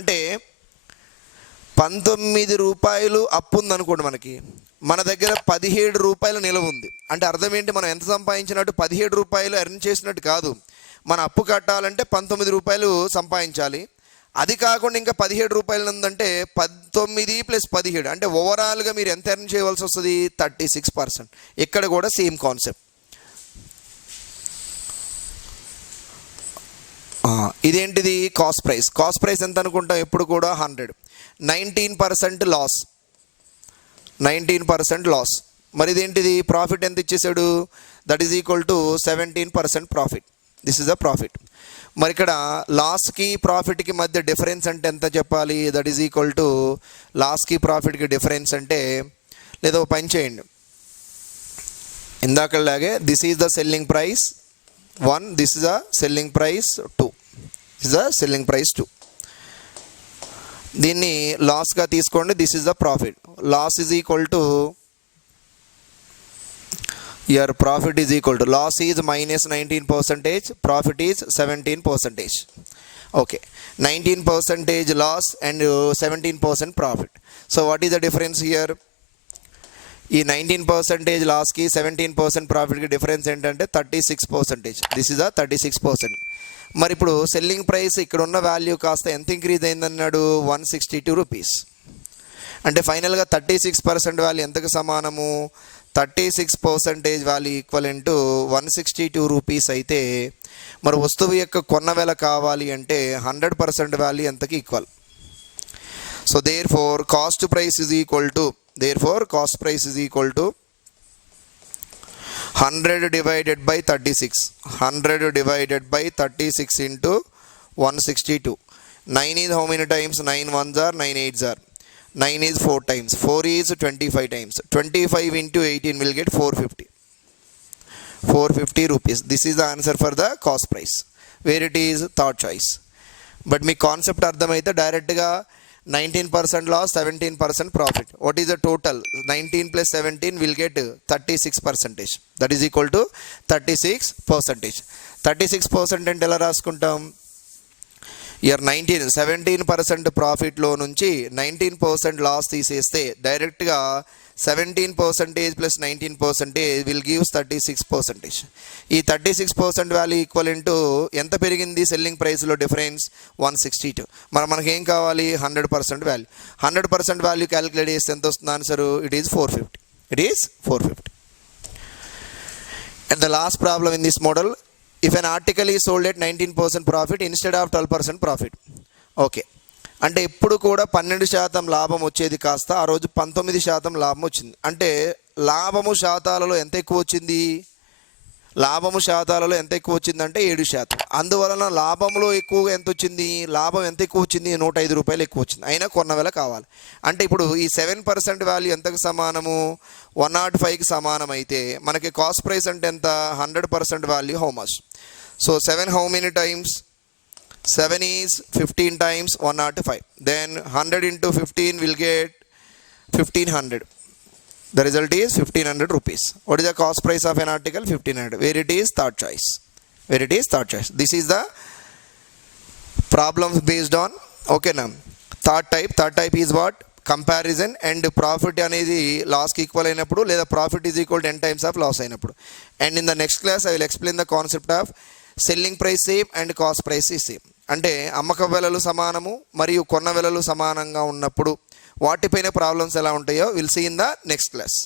అంటే 19 రూపాయలు అప్పు ఉందనుకోండి, మనకి మన దగ్గర 17 రూపాయలు నిలవ ఉంది. అంటే అర్థం ఏంటి? మనం ఎంత సంపాదించినట్టు 17 రూపాయలు ఎర్న్ చేసినట్టు కాదు. మన అప్పు కట్టాలంటే 19 రూపాయలు సంపాదించాలి. అది కాకుండా ఇంకా 17 రూపాయలు ఉందంటే 19 + 17 అంటే ఓవరాల్గా మీరు ఎంత ఎర్న్ చేయవలసి వస్తుంది? 36%. ఇక్కడ కూడా సేమ్ కాన్సెప్ట్. ఇదేంటిది? Cost price. కాస్ట్ ప్రైస్ ఎంత అనుకుంటాం? ఎప్పుడు కూడా 100. 19% లాస్. 19% లాస్. మరి ఇదేంటిది? ప్రాఫిట్ ఎంత ఇచ్చేసాడు? That is equal to 17% profit. This is the profit. మరి ఇక్కడ లాస్కి ప్రాఫిట్కి మధ్య డిఫరెన్స్ అంటే ఎంత చెప్పాలి? దట్ ఈజ్ ఈక్వల్ టు లాస్కి ప్రాఫిట్కి డిఫరెన్స్ అంటే, లేదా పని చేయండి, ఇందాకలాగే this is the selling price 1, this is the selling price 2, this is the selling price 2. దీన్ని లాస్గా తీసుకోండి. This is the profit. Loss is equal to your profit is equal to loss is minus 19%, profit is 17%. Okay, 19% loss and 17% profit. So what is the difference here? ఈ 19% లాస్కి 17% ప్రాఫిట్కి difference ఏంటంటే 36%. This is 36%. మరి ఇప్పుడు selling price ఇక్కడ ఉన్న value కాస్త ఎంత increase అయిందన్నాడు? 162 rupees. అంటే ఫైనల్గా 36% వాల్యూ ఎంతకు సమానము? 36% వాల్యూ ఈక్వలెంట్ 162 రూపీస్ అయితే మరి వస్తువు యొక్క కొన్న వెల కావాలి అంటే 100% వాల్యూ ఎంతకి ఈక్వల్? So therefore cost price is equal to 100 divided by 36. 100 divided by 36 into 162. 9 is how many times? 9 ones are, 9 eights are. 9 is 4 times. 4 is 25 times. 25 into 18 will get 450. 450 rupees. This is the answer for the cost price. Where it is third choice. But me concept అర్థమైతే డైరెక్ట్గా 19% loss, 17% profit. What is the total? 19 plus 17 will get 36%. That is equal to 36%. 36% అంటే ఎలా రాసుకుంటాం? Year 17% ప్రాఫిట్లో నుంచి 19% loss తీసేస్తే డైరెక్ట్గా 17% plus 19% will gives 36%. ఈ 36% value equal into ఎంత పెరిగింది సెల్లింగ్ ప్రైస్లో డిఫరెన్స్? 162. మరి మనకేం కావాలి? 100% వాల్యూ. 100% వాల్యూ క్యాలిక్యులేట్ చేస్తే ఎంత వస్తుంది answer? It is 450. It is 450. And the last problem in this model, if an article is sold at 19% profit instead of 12% profit. Okay, అంటే ఎప్పుడు కూడా 12% లాభం వచ్చేది కాస్త ఆ రోజు 19% లాభం వచ్చింది. అంటే లాభము శాతాలలో ఎంత ఎక్కువ వచ్చింది? లాభము శాతాలలో ఎంత ఎక్కువ వచ్చిందంటే 7%. అందువలన లాభంలో ఎక్కువగా ఎంత వచ్చింది? లాభం ఎంత ఎక్కువ వచ్చింది? 105 రూపాయలు ఎక్కువ వచ్చింది. అయినా కొన్న వేల కావాలి. అంటే ఇప్పుడు ఈ 7% వాల్యూ ఎంతకు సమానము? 105కి సమానం అయితే మనకి కాస్ట్ ప్రైస్ అంటే ఎంత? 100% value how much? So 7 how many times? 7 is 15 times 105. Then 100 into 15 will get 1500. The result is 1500 rupees. What is the cost price of an article? 1500. Where it is third choice. Where it is third choice. This is the problem based on, okay now. Third type is what? Comparison and profit అనేది లాస్కి equal అయినప్పుడు లేదా profit is equal 10 times of loss అయినప్పుడు. And in the next class I will explain the concept of selling price same and cost price is same. అంటే అమ్మక వెలలు సమానము మరియు కొన్న వెలలు సమానంగా ఉన్నప్పుడు వాటిపైన ప్రాబ్లమ్స్ ఎలా ఉంటాయో will see in the next class.